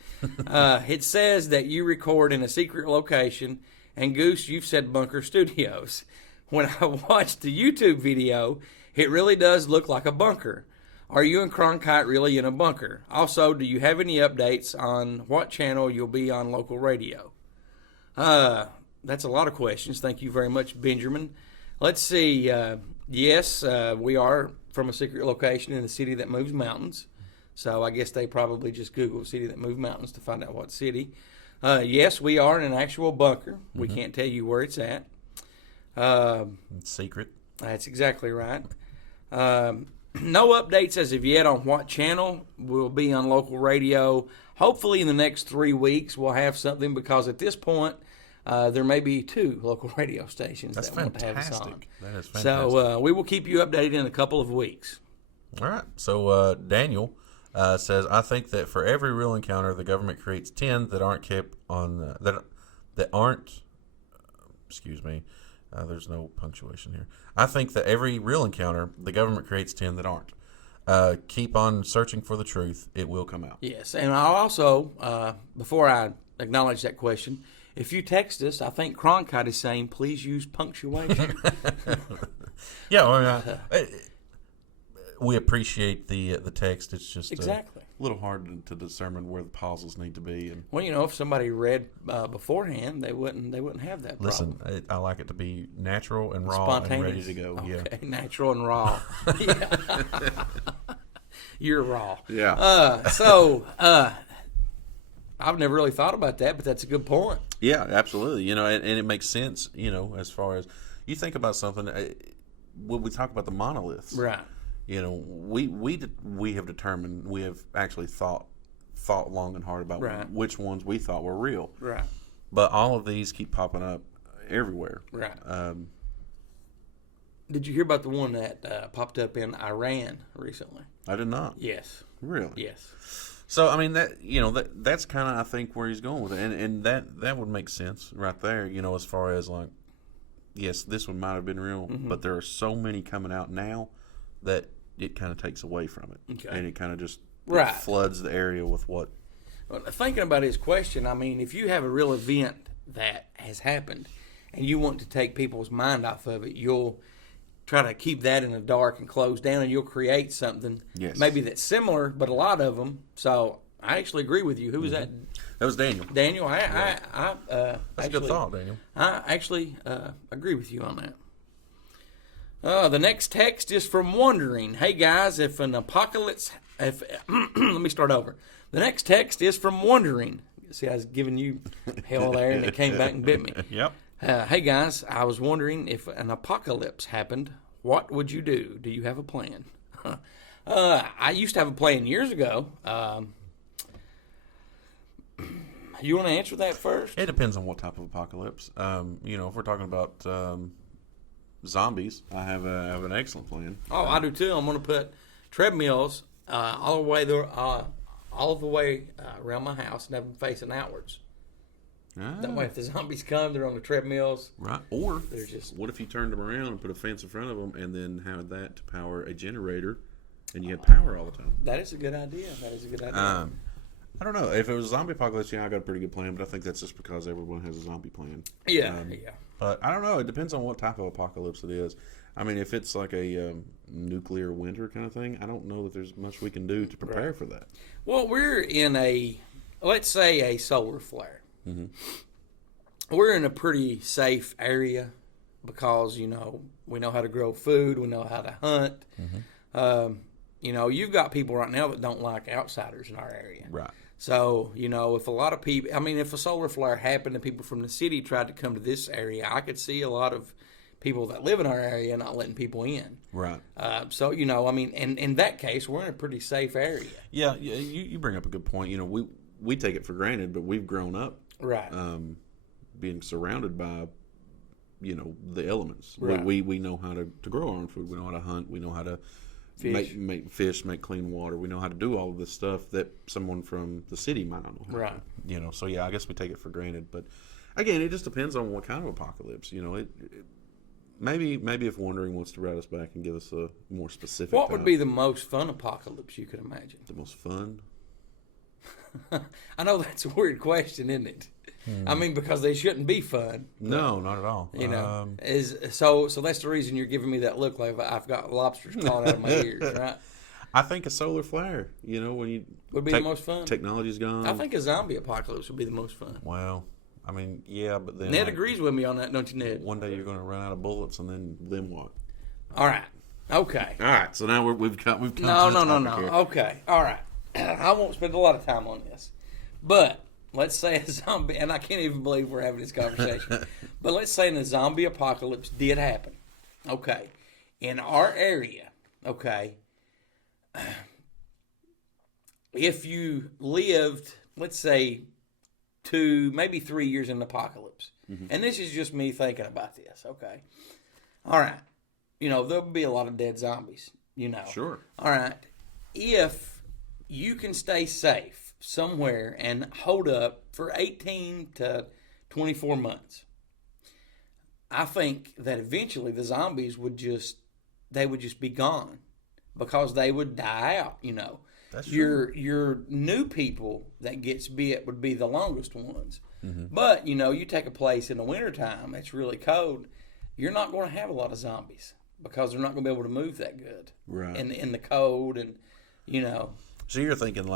It says that you record in a secret location, and Goose, you've said Bunker Studios. When I watched the YouTube video, it really does look like a bunker. Are you and Cronkite really in a bunker? Also, do you have any updates on what channel you'll be on local radio? That's a lot of questions. Thank you very much, Benjamin. Let's see. Yes, we are from a secret location in the city that moves mountains. So I guess they probably just Googled city that moves mountains to find out what city. Yes, we are in an actual bunker. We can't tell you where it's at. It's secret. That's exactly right. No updates as of yet on what channel will be on local radio. Hopefully in the next 3 weeks we'll have something, because at this point there may be 2 local radio stations that want to have us on. That is fantastic. So we will keep you updated in a couple of weeks. All right. So Daniel says, I think that for every real encounter, the government creates 10 that aren't kept on that aren't. Excuse me. There's no punctuation here. I think that every real encounter, the government creates 10 that aren't. Keep on searching for the truth. It will come out. Yes, and I'll also, before I acknowledge that question, if you text us, I think Cronkite is saying, please use punctuation. Yeah, we appreciate the text. It's just exactly a little hard to determine where the pauses need to be. And well, if somebody read beforehand, they wouldn't have that problem. Listen, I like it to be natural and raw and ready to go. Okay, yeah, natural and raw. You're raw. Yeah. So I've never really thought about that, but that's a good point. Yeah, absolutely. And it makes sense. As far as you think about something, when we talk about the monoliths, right? We have determined, we have actually thought long and hard about which ones we thought were real. Right. But all of these keep popping up everywhere. Right. Did you hear about the one that popped up in Iran recently? I did not. Yes. Really? Yes. So I mean that's kind of I think where he's going with it, and that would make sense right there. As far as like, yes, this one might have been real, but there are so many coming out now that it kind of takes away from it, and it kind of just floods the area with what. Well, thinking about his question, I mean, if you have a real event that has happened, and you want to take people's mind off of it, you'll try to keep that in the dark and close down, and you'll create something maybe that's similar, but a lot of them. So I actually agree with you. Who was that? That was Daniel. Daniel, that's a good thought, Daniel. I actually agree with you on that. The next text is from Wondering. Hey guys, if an apocalypse, let me start over. The next text is from Wondering. See, I was giving you hell there, and it came back and bit me. Yep. Hey guys, I was wondering if an apocalypse happened, what would you do? Do you have a plan? I used to have a plan years ago. You want to answer that first? It depends on what type of apocalypse. If we're talking about zombies, I have an excellent plan. Oh, I do too. I'm going to put treadmills all the way around my house and have them facing outwards. That way, if the zombies come, they're on the treadmills. Right. Or they're just. What if you turned them around and put a fence in front of them, and then had that to power a generator, and you had power all the time? That is a good idea. I don't know. If it was a zombie apocalypse, I got a pretty good plan, but I think that's just because everyone has a zombie plan. Yeah. But I don't know. It depends on what type of apocalypse it is. I mean, if it's like a nuclear winter kind of thing, I don't know that there's much we can do to prepare for that. Well, we're in let's say a solar flare. Mm-hmm. We're in a pretty safe area because, we know how to grow food. We know how to hunt. Mm-hmm. You've got people right now that don't like outsiders in our area. Right. So, if a lot of people, if a solar flare happened and people from the city tried to come to this area, I could see a lot of people that live in our area not letting people in. Right. So, and in that case, we're in a pretty safe area. Yeah, you bring up a good point. We take it for granted, but we've grown up right. Being surrounded by, the elements. Right. We know how to grow our own food. We know how to hunt. We know how to make fish, make clean water. We know how to do all of this stuff that someone from the city might not know how right. to. So I guess we take it for granted. But again, it just depends on what kind of apocalypse. Maybe if Wondering wants to write us back and give us a more specific. What would be the most fun apocalypse you could imagine? The most fun? I know that's a weird question, isn't it? Because they shouldn't be fun. No, not at all. So that's the reason you're giving me that look like I've got lobsters crawling out of my ears, right? I think a solar flare. When you would be the most fun. Technology's gone. I think a zombie apocalypse would be the most fun. Well, yeah, but then Ned agrees with me on that, don't you, Ned? One day you're going to run out of bullets, and then what? All right. Okay. All right. So now we've come. No. Okay. All right. I won't spend a lot of time on this, but let's say a zombie, and I can't even believe we're having this conversation, but let's say a zombie apocalypse did happen. Okay. In our area, okay, if you lived, let's say, 2, maybe 3 years in the apocalypse, and this is just me thinking about this, okay? All right. There'll be a lot of dead zombies, Sure. All right. If you can stay safe somewhere and hold up for 18 to 24 months, I think that eventually the zombies would just be gone because they would die out, That's true. Your new people that gets bit would be the longest ones. Mm-hmm. But, you take a place in the wintertime that's really cold, you're not going to have a lot of zombies because they're not going to be able to move that good. Right. In the cold and, So you're thinking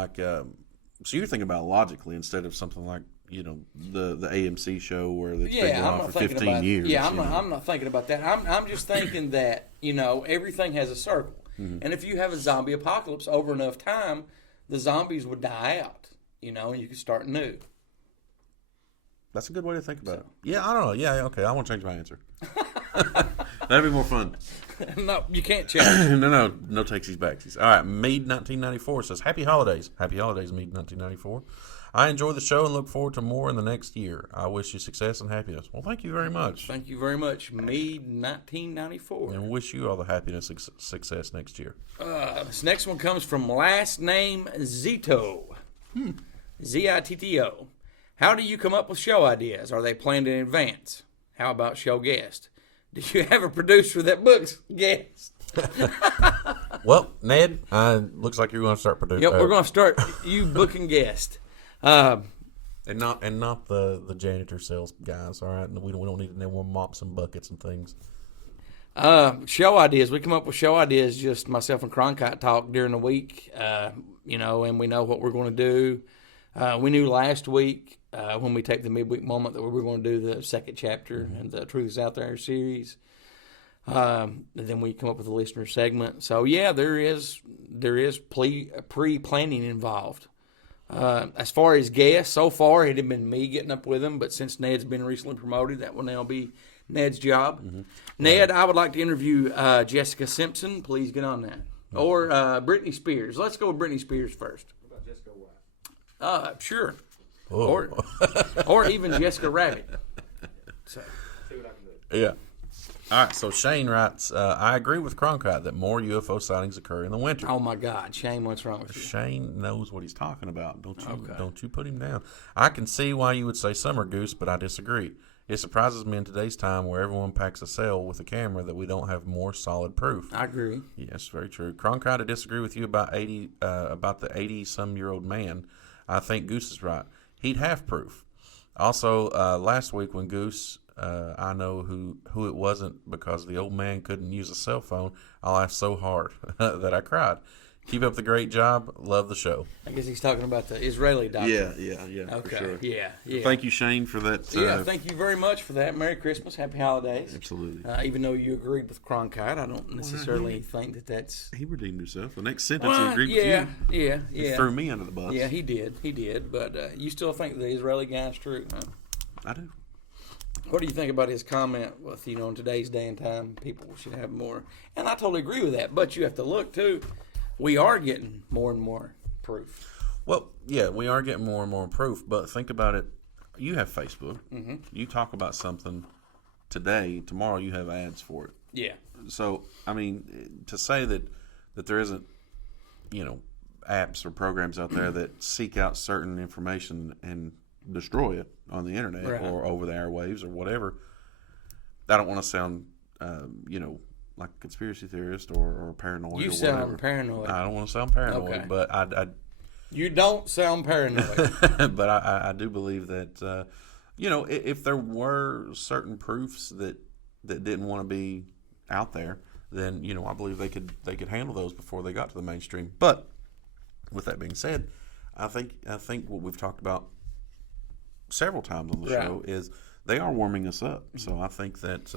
you're thinking about logically instead of something like, the AMC show where it's been going on for 15 years. Yeah, I'm not thinking about that. I'm just thinking that, everything has a circle. Mm-hmm. And if you have a zombie apocalypse over enough time, the zombies would die out, and you could start new. That's a good way to think about it. Yeah, I don't know. Yeah, okay. I want to change my answer. That'd be more fun. No, you can't change. No takesies backsies. All right, Mead1994 says, Happy Holidays. Happy Holidays, Mead1994. I enjoy the show and look forward to more in the next year. I wish you success and happiness. Well, thank you very much. Thank you very much, Mead1994. And wish you all the happiness and success next year. This next one comes from last name Zito. Zitto. How do you come up with show ideas? Are they planned in advance? How about show guest? Do you have a producer that books guests? Well, Ned, looks like you're going to start producing. Yep, we're going to start you booking guests. And not the janitor sales guys, all right? We don't need no more mops and buckets and things. Show ideas. We come up with show ideas. Just myself and Cronkite talk during the week, and we know what we're going to do. We knew last week when we take the midweek moment that we were going to do the second chapter and the Truth Is Out There series. And then we come up with a listener segment. So yeah, there is pre-planning involved. As far as guests, so far it had been me getting up with them, but since Ned's been recently promoted, that will now be Ned's job. Mm-hmm. Ned, I would like to interview Jessica Simpson. Please get on that. Mm-hmm. Or Britney Spears. Let's go with Britney Spears first. What about Jessica White? Sure. Whoa. Or even Jessica Rabbit. So. See what I can do. Yeah. All right, so Shane writes, I agree with Cronkite that more UFO sightings occur in the winter. Oh, my God. Shane, what's wrong with you? Shane knows what he's talking about. Don't you put him down. I can see why you would say summer, Goose, but I disagree. It surprises me in today's time where everyone packs a cell with a camera that we don't have more solid proof. I agree. Yes, very true. Cronkite, I disagree with you about the 80-some-year-old man. I think Goose is right. He'd have proof. Also, last week when Goose, I know who it wasn't because the old man couldn't use a cell phone. I laughed so hard that I cried. Keep up the great job. Love the show. I guess he's talking about the Israeli doctor. Yeah. Okay. For sure. Yeah. Thank you, Shane, for that. Thank you very much for that. Merry Christmas. Happy holidays. Absolutely. Even though you agreed with Cronkite, I don't necessarily think that's... He redeemed himself. The next sentence, he agreed with you. Yeah. He threw me under the bus. Yeah, he did. But you still think the Israeli guy's true, huh? I do. What do you think about his comment with, in today's day and time, people should have more? And I totally agree with that. But you have to look, too. We are getting more and more proof. Well, yeah, we are getting more and more proof. But think about it. You have Facebook. Mm-hmm. You talk about something today. Tomorrow you have ads for it. Yeah. So, I mean, to say that there isn't, apps or programs out there that seek out certain information and destroy it on the internet or over the airwaves or whatever, I don't want to sound, like a conspiracy theorist or paranoid. You or sound whatever. Paranoid. I don't want to sound paranoid, Okay. but I You don't sound paranoid. but I do believe that if there were certain proofs that didn't want to be out there, then I believe they could handle those before they got to the mainstream. But with that being said, I think what we've talked about several times on the show is they are warming us up. So I think that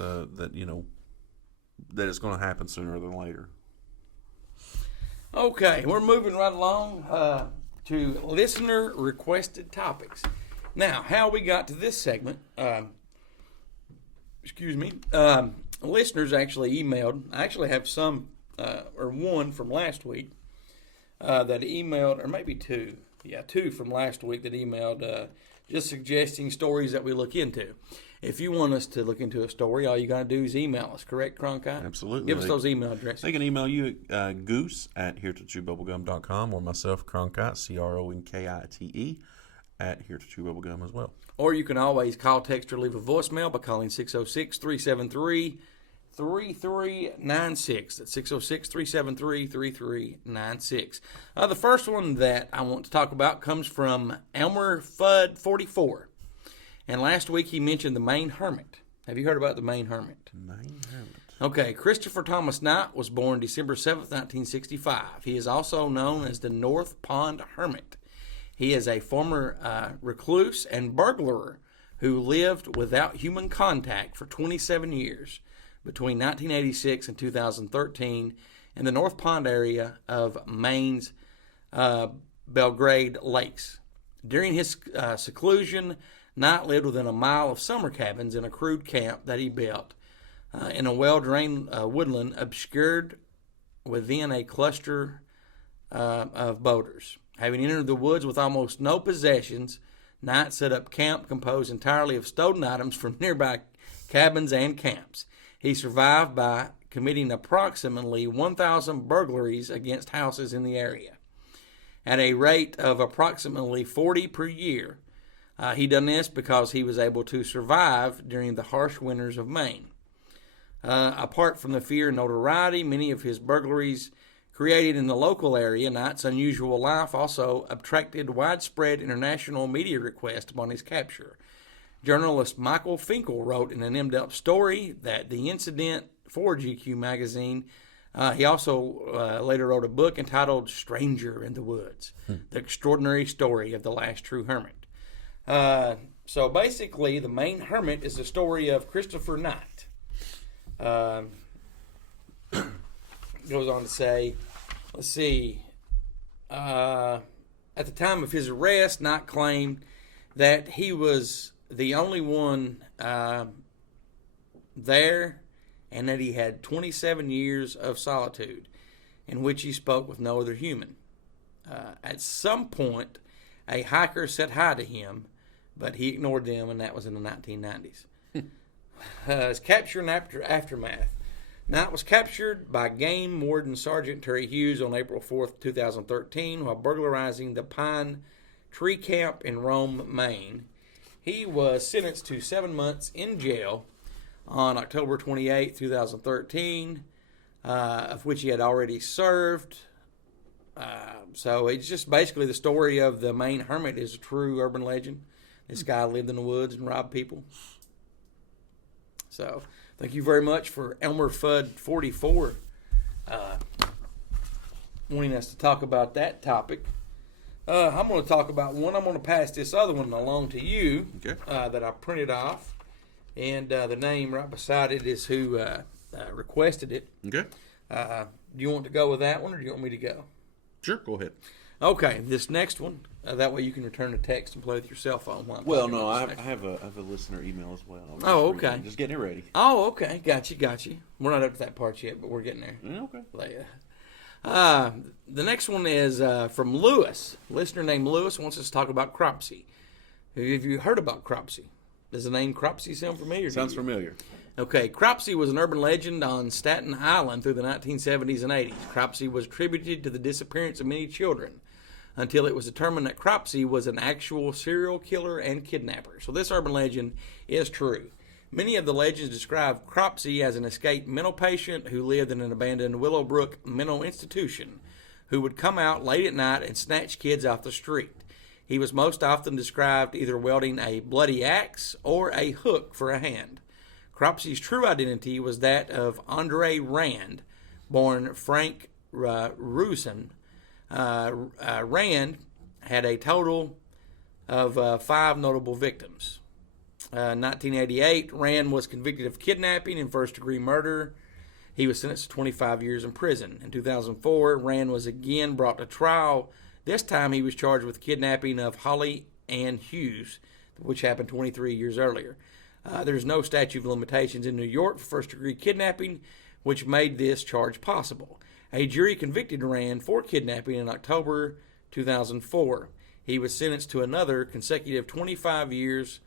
that it's going to happen sooner than later. Okay, we're moving right along to listener requested topics. Now, how we got to this segment, listeners actually emailed. I actually have some, or one from last week that emailed, or maybe two. Yeah, two from last week that emailed just suggesting stories that we look into. If you want us to look into a story, all you got to do is email us, correct, Cronkite? Absolutely. Give us those email addresses. They can email you at goose@heretochewbubblegum.com or myself, Cronkite, Cronkite, at heretochewbubblegum as well. Or you can always call, text, or leave a voicemail by calling 606-373-3396. That's 606-373-3396. The first one that I want to talk about comes from Elmer Fudd 44. And last week he mentioned the Maine Hermit. Have you heard about the Maine Hermit? Maine Hermit. Okay, Christopher Thomas Knight was born December 7th, 1965. He is also known as the North Pond Hermit. He is a former recluse and burglar who lived without human contact for 27 years between 1986 and 2013 in the North Pond area of Maine's Belgrade Lakes. During his seclusion, Knight lived within a mile of summer cabins in a crude camp that he built in a well-drained woodland obscured within a cluster of boulders. Having entered the woods with almost no possessions, Knight set up camp composed entirely of stolen items from nearby cabins and camps. He survived by committing approximately 1,000 burglaries against houses in the area at a rate of approximately 40 per year. He done this because he was able to survive during the harsh winters of Maine. Apart from the fear and notoriety many of his burglaries created in the local area, Knight's unusual life also attracted widespread international media requests upon his capture. Journalist Michael Finkel wrote in an in-depth story that the incident for GQ magazine. He also later wrote a book entitled Stranger in the Woods, The Extraordinary Story of the Last True Hermit. So basically, the Maine Hermit is the story of Christopher Knight. Goes on to say, let's see, at the time of his arrest, Knight claimed that he was the only one there and that he had 27 years of solitude in which he spoke with no other human. At some point, a hiker said hi to him, but he ignored them, and that was in the 1990s. His capture and aftermath. Knight was captured by Game Warden Sergeant Terry Hughes on April 4th, 2013, while burglarizing the Pine Tree Camp in Rome, Maine. He was sentenced to 7 months in jail on October 28, 2013, of which he had already served So it's just basically the story of the Maine Hermit is a true urban legend. This guy lived in the woods and robbed people. So thank you very much for Elmer Fudd 44 wanting us to talk about that topic. I'm going to talk about one. I'm going to pass this other one along to you that I printed off. And the name right beside it is who requested it. Okay. Do you want to go with that one, or do you want me to go? Sure, go ahead. Okay, this next one. That way you can return the text and play with your cell phone. Well, no, I have a listener email as well. Okay. Just getting it ready. Oh, okay. Got you. We're not up to that part yet, but we're getting there. Yeah, okay. Later. The next one is from Lewis. A listener named Lewis wants us to talk about Cropsey. Have you heard about Cropsey? Does the name Cropsey sound familiar? Sounds familiar. Okay, Cropsey was an urban legend on Staten Island through the 1970s and 80s. Cropsey was attributed to the disappearance of many children until it was determined that Cropsey was an actual serial killer and kidnapper. So this urban legend is true. Many of the legends describe Cropsey as an escaped mental patient who lived in an abandoned Willowbrook mental institution who would come out late at night and snatch kids off the street. He was most often described either wielding a bloody axe or a hook for a hand. Cropsey's true identity was that of Andre Rand, born Frank Rusin. Rand had a total of 5 notable victims. 1988, Rand was convicted of kidnapping and first-degree murder. He was sentenced to 25 years in prison. In 2004, Rand was again brought to trial. This time he was charged with kidnapping of Holly Ann Hughes, which happened 23 years earlier. There's no statute of limitations in New York for first-degree kidnapping, which made this charge possible. A jury convicted Rand for kidnapping in October 2004. He was sentenced to another consecutive 25 years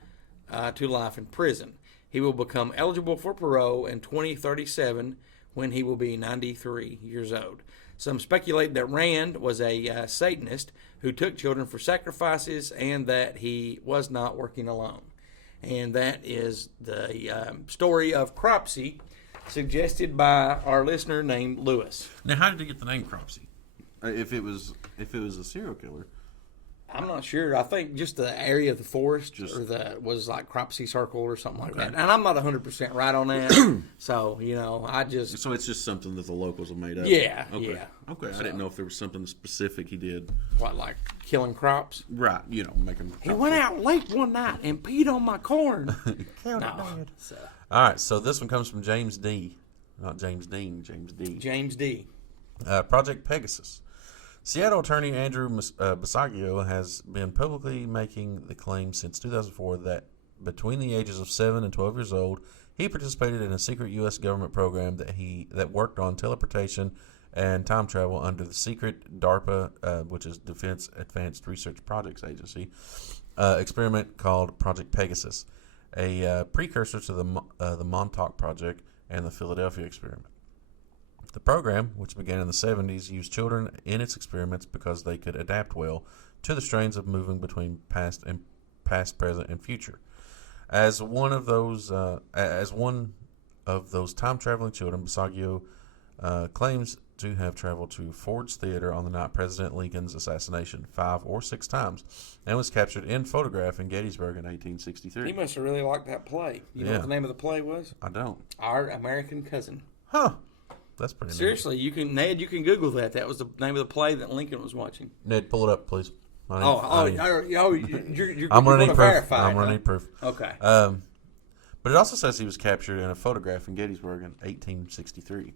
to life in prison. He will become eligible for parole in 2037 when he will be 93 years old. Some speculate that Rand was a Satanist who took children for sacrifices and that he was not working alone. And that is the story of Cropsey, suggested by our listener named Lewis. Now, how did he get the name Cropsey? If it was a serial killer, I'm not sure. I think just the area of the forest was like Cropsey Circle or something like that. And I'm not 100% right on that. So, So it's just something that the locals have made up? Yeah, okay. yeah. Okay, I didn't know if there was something specific he did. What, like killing crops? Right, making... He went out late one night and peed on my corn. No. So. All right, so this one comes from James D. Not James Dean, James D. James D. Project Pegasus. Seattle attorney Andrew Basagio has been publicly making the claim since 2004 that between the ages of 7 and 12 years old, he participated in a secret U.S. government program that worked on teleportation and time travel under the secret DARPA, which is Defense Advanced Research Projects Agency, experiment called Project Pegasus, a precursor to the Montauk Project and the Philadelphia experiment. The program, which began in the 70s, used children in its experiments because they could adapt well to the strains of moving between past, present, and future. As one of those time-traveling children, Basagio claims to have traveled to Ford's Theater on the night President Lincoln's assassination 5 or 6 times and was captured in photograph in Gettysburg in 1863. He must have really liked that play. You know what the name of the play was? I don't. Our American Cousin. Huh. That's pretty Seriously, you can Google that. That was the name of the play that Lincoln was watching. Ned, pull it up, please. You're I'm going to verify. verify. I'm going to need proof. Okay. But it also says he was captured in a photograph in Gettysburg in 1863.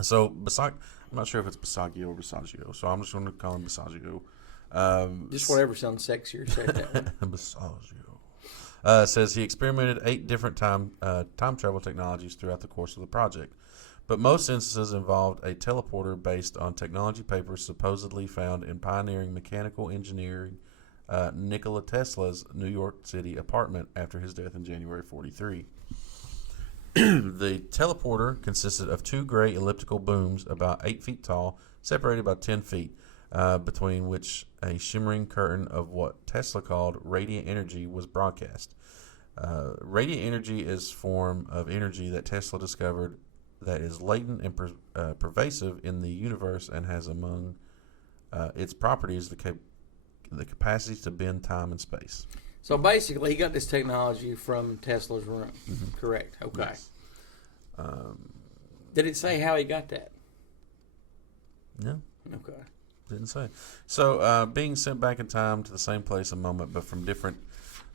So, I'm not sure if it's Basagio or Basagio, so I'm just going to call him Basagio. Just whatever sounds sexier, say that one. Basagio. Says he experimented 8 different time travel technologies throughout the course of the project. But most instances involved a teleporter based on technology papers supposedly found in pioneering mechanical engineering Nikola Tesla's New York City apartment after his death in January 1943. The teleporter consisted of 2 gray elliptical booms about 8 feet tall, separated by 10 feet, between which a shimmering curtain of what Tesla called radiant energy was broadcast. Radiant energy is a form of energy that Tesla discovered that is latent and pervasive in the universe and has among Its property is the capacity to bend time and space. So basically, he got this technology from Tesla's room. Correct. Okay. Yes. Did it say how he got that? No, Okay. didn't say. So being sent back in time to the same place and moment, but from different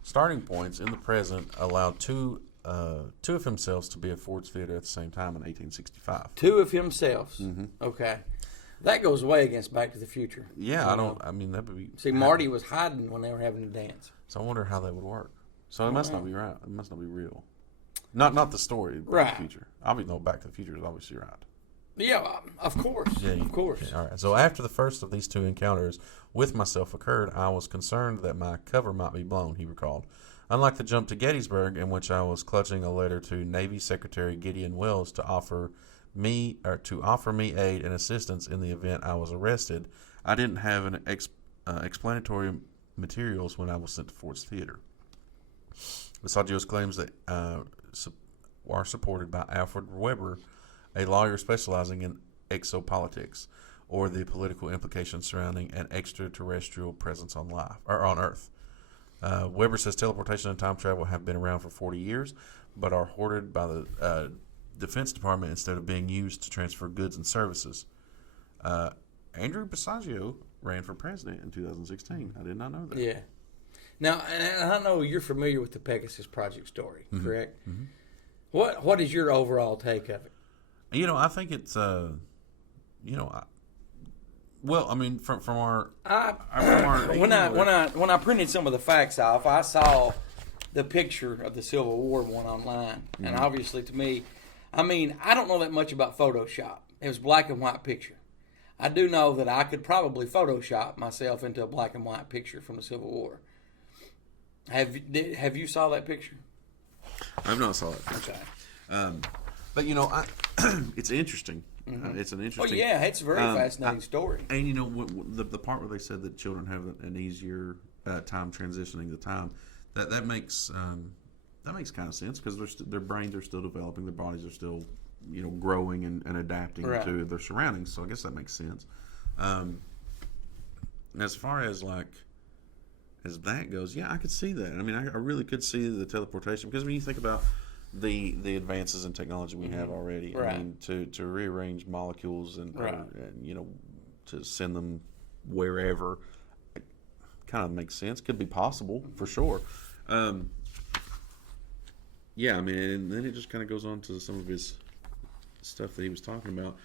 starting points in the present, allowed two of himself to be at Ford's Theater at the same time in 1865. Two of himself. Okay. That goes way against Back to the Future. Yeah, I mean, that would be... See, Marty was hiding when they were having to dance. So I wonder how that would work. So it must not be right. It must not be real. Not the story. Back Right. to the Future. Obviously, no, Back to the Future is obviously right. Yeah, of course. Of course. Okay, all right. So after the first of these two encounters with myself occurred, I was concerned that my cover might be blown, he recalled. Unlike the jump to Gettysburg, in which I was clutching a letter to Navy Secretary Gideon Welles to offer me aid and assistance in the event I was arrested, I didn't have an explanatory materials when I was sent to Ford's Theater. Visaggio's claims that are supported by Alfred Weber, a lawyer specializing in exopolitics, or the political implications surrounding an extraterrestrial presence on Earth. Weber says teleportation and time travel have been around for 40 years, but are hoarded by the Defense Department instead of being used to transfer goods and services. Andrew Visaggio ran for president in 2016. I did not know that. Yeah. Now, and I know you're familiar with the Pegasus Project story, correct? What is your overall take of it? I think it's, from our when I printed some of the facts off, I saw the picture of the Civil War one online, and obviously to me, I don't know that much about Photoshop. It was black and white picture. I do know that I could probably Photoshop myself into a black and white picture from the Civil War. Have you saw that picture? I've not saw it. Okay. But it's interesting. It's an interesting. Oh yeah, it's a very fascinating story. And the part where they said that children have an easier time transitioning the time, that makes kind of sense because their brains are still developing, their bodies are still growing and adapting to their surroundings. So I guess that makes sense. As far as as that goes, yeah, I could see that. I really could see the teleportation because when you think about the advances in technology we have already, to rearrange molecules and to send them wherever, it kind of makes sense. Could be possible for sure. And then it just kind of goes on to some of his stuff that he was talking about.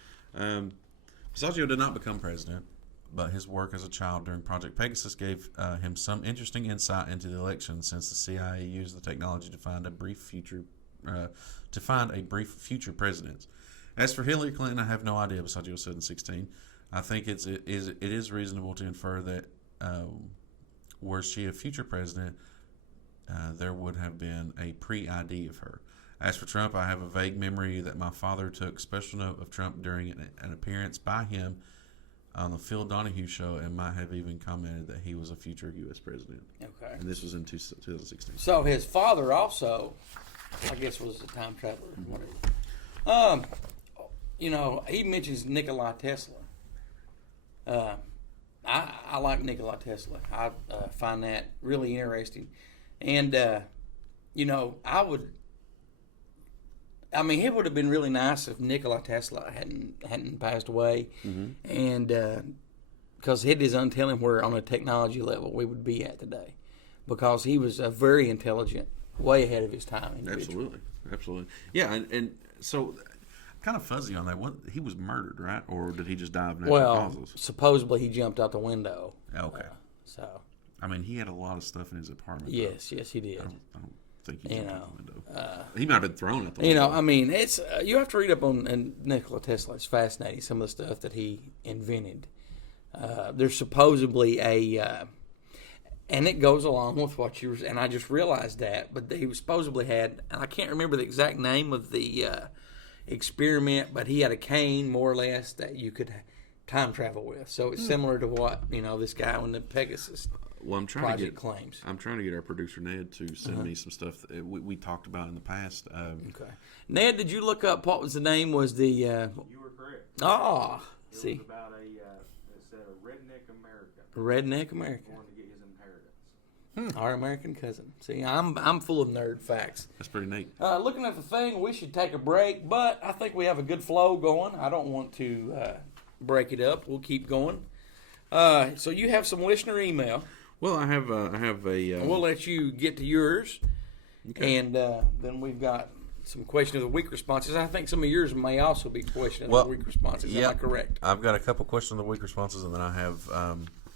Visaggio did not become president, but his work as a child during Project Pegasus gave him some interesting insight into the election, since the CIA used the technology to find a brief future president. As for Hillary Clinton, I have no idea, Visaggio said in 16. I think it is reasonable to infer that were she a future president, there would have been a pre-ID of her. As for Trump, I have a vague memory that my father took special note of Trump during an appearance by him on the Phil Donahue show, and might have even commented that he was a future U.S. president. Okay. And this was in 2016. So his father also, I guess, was a time traveler. He mentions Nikola Tesla. I like Nikola Tesla. I find that really interesting. And, it would have been really nice if Nikola Tesla hadn't passed away. And because it is untelling where on a technology level we would be at today. Because he was a very intelligent, way ahead of his time individual. Absolutely. Yeah, and so kind of fuzzy on that. He was murdered, right? Or did he just die of natural causes? Supposedly he jumped out the window. Okay. He had a lot of stuff in his apartment. Yes, he did. I don't think he jumped out the window. He might have been thrown out the window. It's you have to read up on Nikola Tesla. It's fascinating, some of the stuff that he invented. There's supposedly and it goes along with what you were, and I just realized that, but he supposedly had, and I can't remember the exact name of the experiment, but he had a cane, more or less, that you could time travel with. So it's similar to what, this guy on the Pegasus project claims. I'm trying to get our producer, Ned, to send me some stuff that we talked about in the past. Okay. Ned, did you look up what was the name? Was the... You were correct. Oh, it see. was about it said a redneck Redneck American. Born to get his inheritance. Our American cousin. See, I'm full of nerd facts. That's pretty neat. Looking at the thing, we should take a break, but I think we have a good flow going. I don't want to break it up. We'll keep going. So you have some listener email. Well, I have a. We'll let you get to yours, Okay. and then we've got some question of the week responses. I think some of yours may also be question of the week responses. Am I correct? I've got a couple question of the week responses, and then I have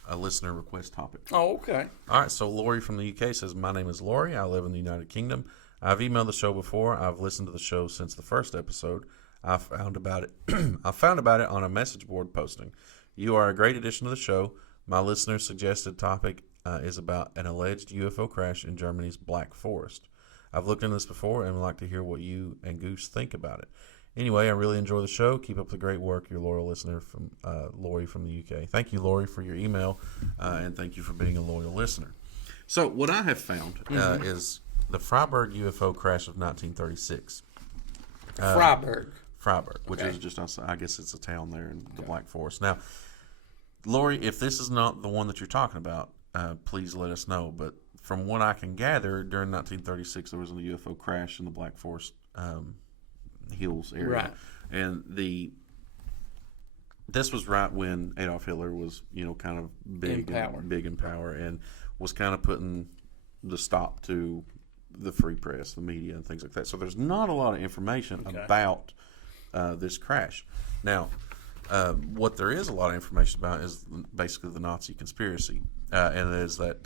a listener request topic. Oh, okay. All right, so Lori from the UK says, my name is Lori. I live in the United Kingdom. I've emailed the show before. I've listened to the show since the first episode. I found about it on a message board posting. You are a great addition to the show. My listener's suggested topic is about an alleged UFO crash in Germany's Black Forest. I've looked into this before and would like to hear what you and Goose think about it. Anyway, I really enjoy the show. Keep up the great work, your loyal listener from Lori from the UK. Thank you, Lori, for your email, and thank you for being a loyal listener. So what I have found is the Freiburg UFO crash of 1936. Freiburg, which is just outside, I guess it's a town there in the Black Forest. Now, Lori, if this is not the one that you're talking about, please let us know. But from what I can gather, during 1936, there was a UFO crash in the Black Forest Hills area. Right. And this was right when Adolf Hitler was, kind of big in power, and was kind of putting the stop to the free press, the media, and things like that. So there's not a lot of information about this crash. Now, what there is a lot of information about is basically the Nazi conspiracy, and it is that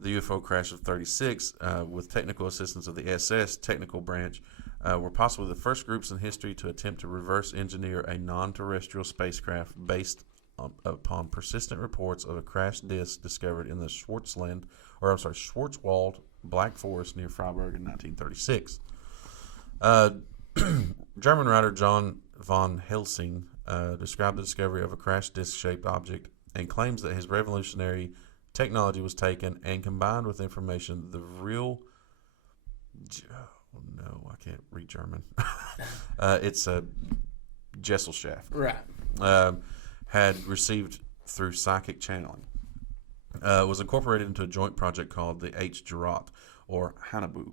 the UFO crash of 36, with technical assistance of the SS technical branch, were possibly the first groups in history to attempt to reverse engineer a non-terrestrial spacecraft based upon persistent reports of a crashed disk discovered in the Schwarzwald Black Forest near Freiburg in 1936. German writer John von Helsing described the discovery of a crashed disc-shaped object and claims that his revolutionary technology was taken and combined with information the real... no, I can't read German. It's a Gesellschaft. right? Had received through psychic channeling. Was incorporated into a joint project called the H. Gerot, or Hanabu,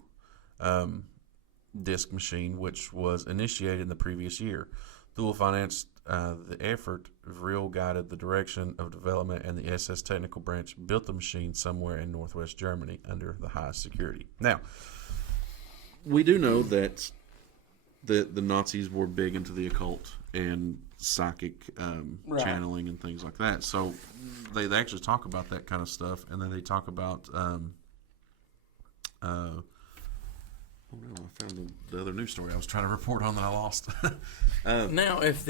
disk machine, which was initiated in the previous year. Thule financed the effort, Vril guided the direction of development, and the SS technical branch built the machine somewhere in northwest Germany under the highest security. Now, we do know that the Nazis were big into the occult and psychic channeling and things like that. So they actually talk about that kind of stuff, and then they talk about I found the other news story I was trying to report on that I lost. Now, if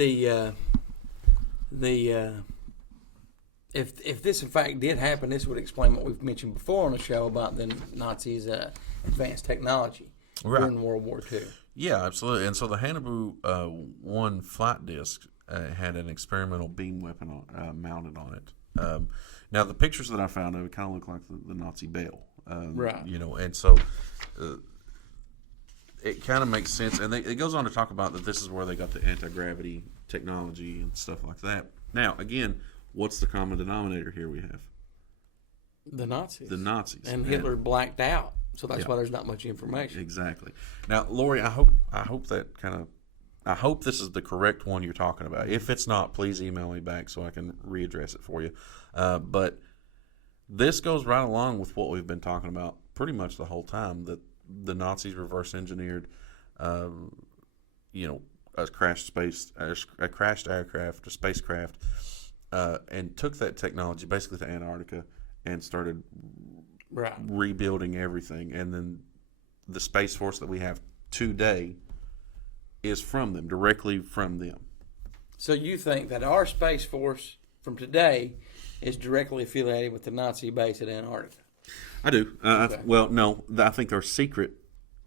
if this in fact did happen, this would explain what we've mentioned before on the show about the Nazis' advanced technology during World War II. Yeah, absolutely. And so the Hanabu 1 flight disc had an experimental beam weapon mounted on it. Now, the pictures that I found of it kind of look like the Nazi Bell. Right. And so it kind of makes sense. And it goes on to talk about that this is where they got the anti-gravity technology and stuff like that. Now, again, what's the common denominator here we have? The Nazis. The Nazis. And Hitler blacked out. So that's why there's not much information. Exactly. Now, Lori, I hope this is the correct one you're talking about. If it's not, please email me back so I can readdress it for you. But this goes right along with what we've been talking about pretty much the whole time, that the Nazis reverse engineered, a crashed aircraft, a spacecraft, and took that technology basically to Antarctica and started rebuilding everything. And then the Space Force that we have today is from them, directly from them. So you think that our Space Force from today is directly affiliated with the Nazi base at Antarctica? I do. Okay. Well, no, I think our secret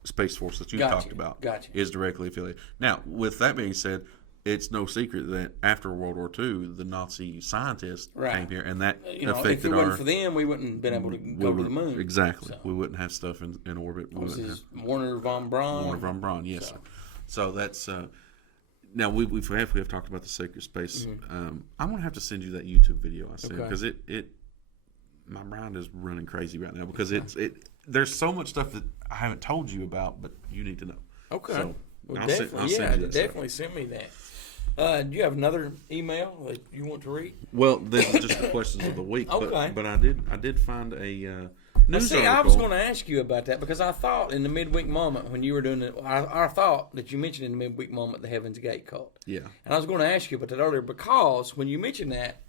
Space Force that you talked about is directly affiliated. Now, with that being said, it's no secret that after World War II, the Nazi scientists came here, and that affected if it wasn't for them, we wouldn't have been able to go to the moon. Exactly. So. We wouldn't have stuff in orbit. This is Werner von Braun. Werner von Braun, yes, sir. So that's Now we have talked about the sacred space. I'm gonna have to send you that YouTube video I sent because it my mind is running crazy right now because there's so much stuff that I haven't told you about, but you need to know. Okay. So well, I'll definitely, send you that definitely send me that. Do you have another email that you want to read? Well, this is just the questions of the week. Okay. But I did find a news article. I was going to ask you about that because I thought in the midweek moment when you were doing it, I thought that you mentioned in the midweek moment the Heaven's Gate cult. Yeah. And I was going to ask you about that earlier because when you mentioned that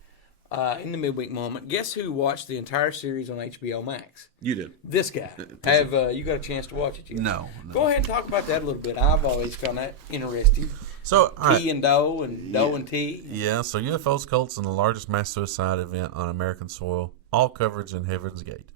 in the midweek moment, guess who watched the entire series on HBO Max? You did. This guy. Have you got a chance to watch it yet? No. Go ahead and talk about that a little bit. I've always found that interesting. So T and Doe and Doe and T. Yeah, so UFOs, cults, and the largest mass suicide event on American soil, all coverage in Heaven's Gate.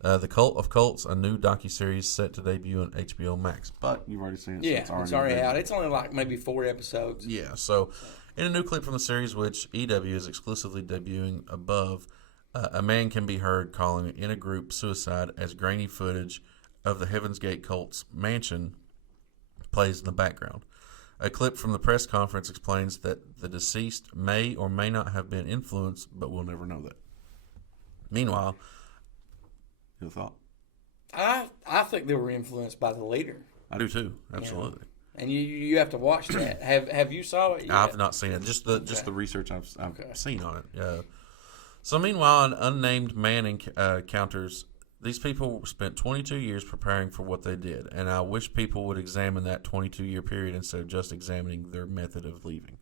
The Cult of Cults, a new docuseries set to debut on HBO Max. But you've already seen it. Yeah, so it's already out. It's only like maybe 4 episodes. Yeah, so in a new clip from the series, which EW is exclusively debuting above, a man can be heard calling in a group suicide as grainy footage of the Heaven's Gate cult's mansion plays in the background. A clip from the press conference explains that the deceased may or may not have been influenced, but we'll never know that. Meanwhile, Your thought? I think they were influenced by the leader. I do too, absolutely. And you have to watch that. Have you saw it yet? I've not seen it. Just the research I've seen on it. So meanwhile, an unnamed man encounters. These people spent 22 years preparing for what they did, and I wish people would examine that 22-year period instead of just examining their method of leaving.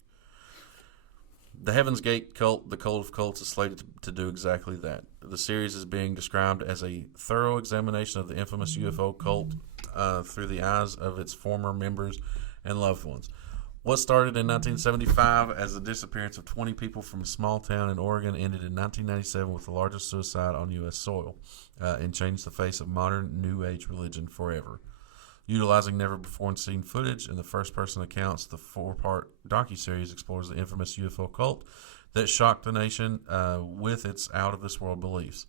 The Heaven's Gate cult, the Cult of Cults, is slated to do exactly that. The series is being described as a thorough examination of the infamous UFO cult through the eyes of its former members and loved ones. What started in 1975 as the disappearance of 20 people from a small town in Oregon ended in 1997 with the largest suicide on U.S. soil and changed the face of modern New Age religion forever. Utilizing never-before-seen footage and the first-person accounts, the 4-part docuseries explores the infamous UFO cult that shocked the nation with its out-of-this-world beliefs.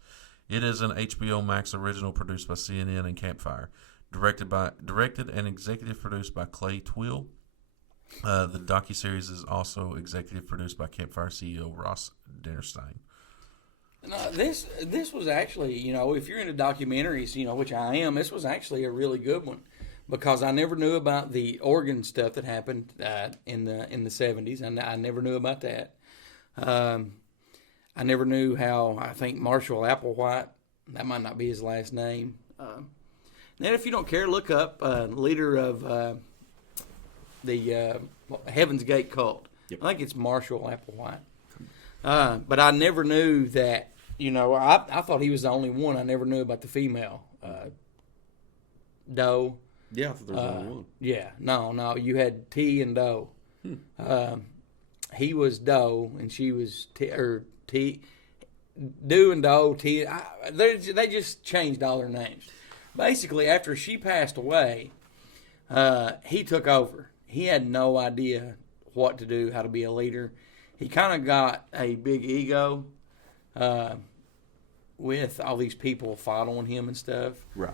It is an HBO Max original produced by CNN and Campfire, directed and executive produced by Clay Twill. The docuseries is also executive produced by Campfire CEO Ross Dinnerstein. No, this was actually, if you're into documentaries, which I am, this was actually a really good one because I never knew about the Oregon stuff that happened in the 70s, and I never knew about that. I never knew how I think Marshall Applewhite, that might not be his last name. Now, if you don't care, look up leader of the Heaven's Gate cult. Yep. I think it's Marshall Applewhite. But I never knew that, I thought he was the only one. I never knew about the female Doe. Yeah, I thought there was only one. Yeah, no, you had T and Doe. He was Doe, and she was T. Do and Doe, T. They just changed all their names. Basically, after she passed away, he took over. He had no idea what to do, how to be a leader. He kind of got a big ego with all these people following him and stuff. Right.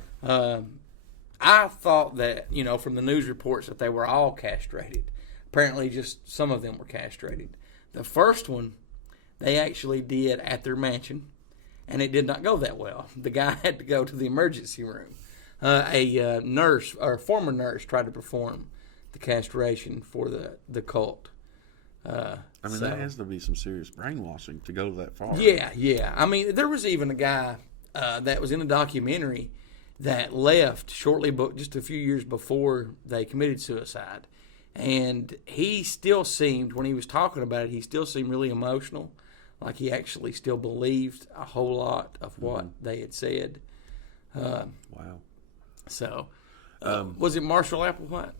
I thought that, from the news reports that they were all castrated. Apparently just some of them were castrated. The first one, they actually did at their mansion, and it did not go that well. The guy had to go to the emergency room. A nurse, or a former nurse, tried to perform the castration for the cult. That has to be some serious brainwashing to go that far. Yeah. I mean, there was even a guy that was in a documentary that left just a few years before they committed suicide. And he still seemed, when he was talking about it, he still seemed really emotional. Like he actually still believed a whole lot of what they had said. Wow. So, was it Marshall Applewhite?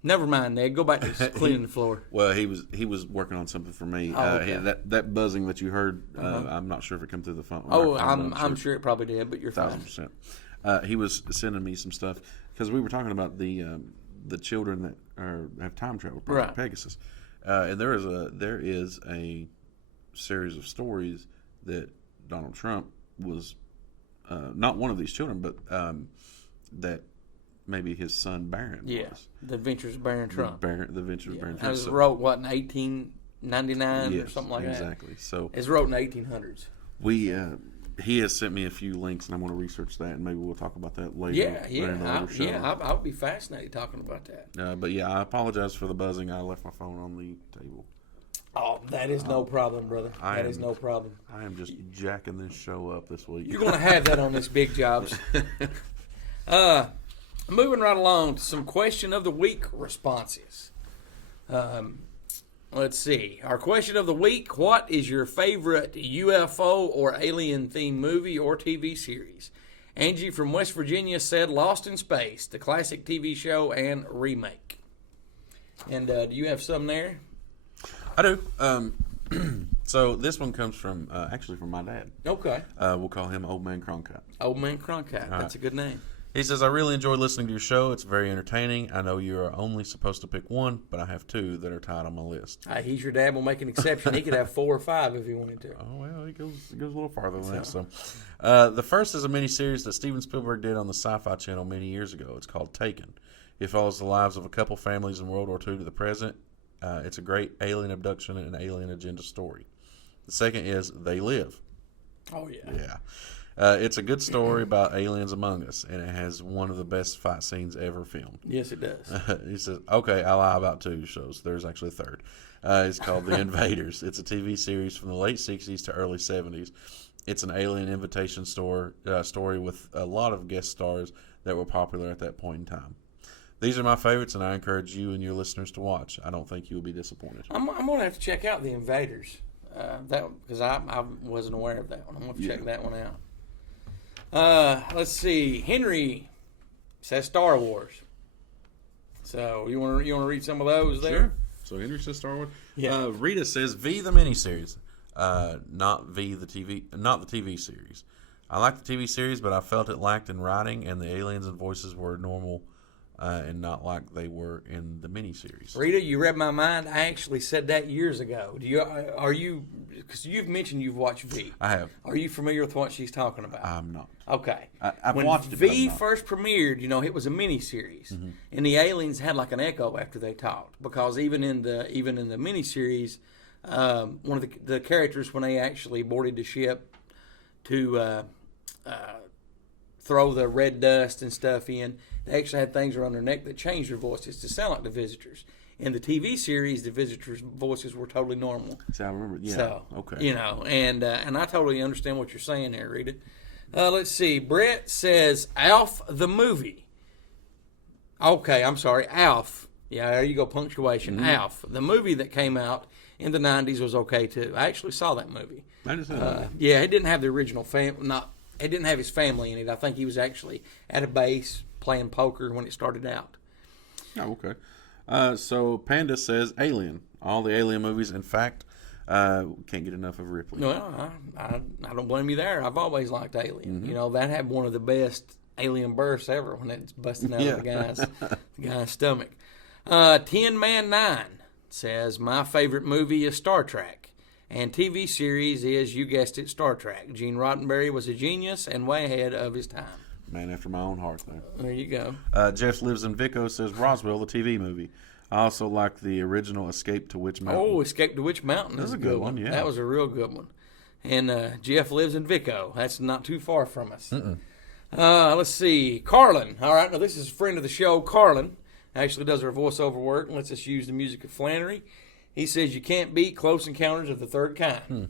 Never mind, Ned. Go back to cleaning the floor. Well, he was working on something for me. Okay. That buzzing that you heard, I'm not sure if it come through the phone. I'm sure it probably did, but you're 1,000%. He was sending me some stuff because we were talking about the children that have time travel, Project Pegasus, and there is a series of stories that Donald Trump was not one of these children, but that maybe his son Barron was. The Adventures of Baron Trump. The Adventures of Baron It Trump. was wrote, what, in 1899 or something like that? Exactly. So it's wrote in the 1800s. He has sent me a few links, and I'm going to research that, and maybe we'll talk about that later. I'll be fascinated talking about that. But yeah, I apologize for the buzzing. I left my phone on the table. Oh, that is no problem, brother. That is no problem. I am just jacking this show up this week. You're going to have that on this Big Jobs. Moving right along to some question of the week responses. Let's see. Our question of the week: what is your favorite UFO or alien-themed movie or TV series? Angie from West Virginia said Lost in Space, the classic TV show and remake. And do you have some there? I do. So this one comes from actually from my dad. Okay. We'll call him Old Man Cronkite. Old Man Cronkite. That's a good name. He says, I really enjoy listening to your show. It's very entertaining. I know you are only supposed to pick one, but I have two that are tied on my list. He's your dad. We'll make an exception. He could have 4 or 5 if he wanted to. Oh, well, he goes a little farther than that. So, the first is a miniseries that Steven Spielberg did on the Sci-Fi Channel many years ago. It's called Taken. It follows the lives of a couple families in World War II to the present. It's a great alien abduction and alien agenda story. The second is They Live. Oh, yeah. Yeah. It's a good story about aliens among us, and it has one of the best fight scenes ever filmed. Yes, it does. He says, okay, I lie about 2 shows. There's actually a third. It's called The Invaders. It's a TV series from the late 60s to early 70s. It's an alien invitation story with a lot of guest stars that were popular at that point in time. These are my favorites, and I encourage you and your listeners to watch. I don't think you will be disappointed. I'm going to have to check out The Invaders, because I wasn't aware of that one. I'm going to check that one out. Let's see. Henry says Star Wars. So you want to read some of those there? Sure. So Henry says Star Wars. Yeah. Rita says V the miniseries, not the TV series. I like the TV series, but I felt it lacked in writing, and the aliens and voices were normal. And not like they were in the miniseries. Rita, you read my mind. I actually said that years ago. Are you? Because you've mentioned you've watched V. I have. Are you familiar with what she's talking about? I'm not. Okay. I've when watched it. V first premiered, it was a miniseries, and the aliens had like an echo after they talked, because even in the miniseries, one of the characters, when they actually boarded the ship to throw the red dust and stuff in, they actually had things around their neck that changed their voices to sound like the visitors. In the TV series, the visitors' voices were totally normal. See, I remember. Yeah. So, okay. And I totally understand what you're saying there, Rita. Let's see. Brett says Alf the movie. Okay, I'm sorry, Alf. Yeah, there you go, punctuation. Alf, the movie that came out in the 90s, was okay too. I actually saw that movie. I just said yeah, it didn't have the original it didn't have his family in it. I think he was actually at a base playing poker when it started out. Oh, okay. So Panda says Alien. All the Alien movies. In fact, can't get enough of Ripley. Well, I don't blame you there. I've always liked Alien. That had one of the best alien bursts ever when it's busting out of the guy's stomach. 10 Man 9 says my favorite movie is Star Trek. And TV series is, you guessed it, Star Trek. Gene Roddenberry was a genius and way ahead of his time. Man after my own heart there. There you go. Jeff Lives in Vico says Roswell, the TV movie. I also like the original Escape to Witch Mountain. Oh, Escape to Witch Mountain. That's a good one, yeah. That was a real good one. And Jeff lives in Vico. That's not too far from us. Let's see. Carlin. All right, now this is a friend of the show, Carlin. Actually does our voiceover work and lets us use the music of Flannery. He says you can't beat Close Encounters of the Third Kind.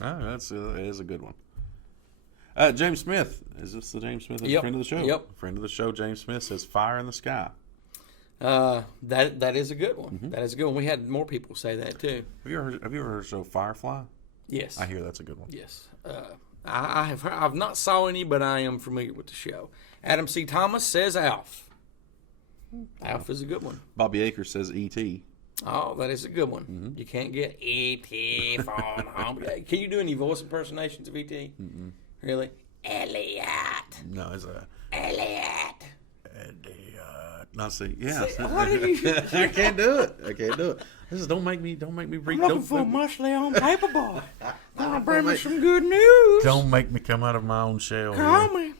Oh, that is a good one. James Smith. Is this the James Smith? Yep. Friend of the show? Yep. Friend of the show, James Smith says Fire in the Sky. That is a good one. That is a good one. We had more people say that too. Have you ever heard the show Firefly? Yes. I hear that's a good one. Yes. I've not saw any, but I am familiar with the show. Adam C. Thomas says Alf. Alf is a good one. Bobby Akers says E.T. Oh, that is a good one. You can't get E.T. phone home. Can you do any voice impersonations of E.T.? Really? Elliot. No, it's a Elliot. Not see. Yeah. What are you? I can't do it. This is don't make me read. I'm looking for muscly on paperboy. Gonna bring me some good news. Don't make me come out of my own shell. Call me.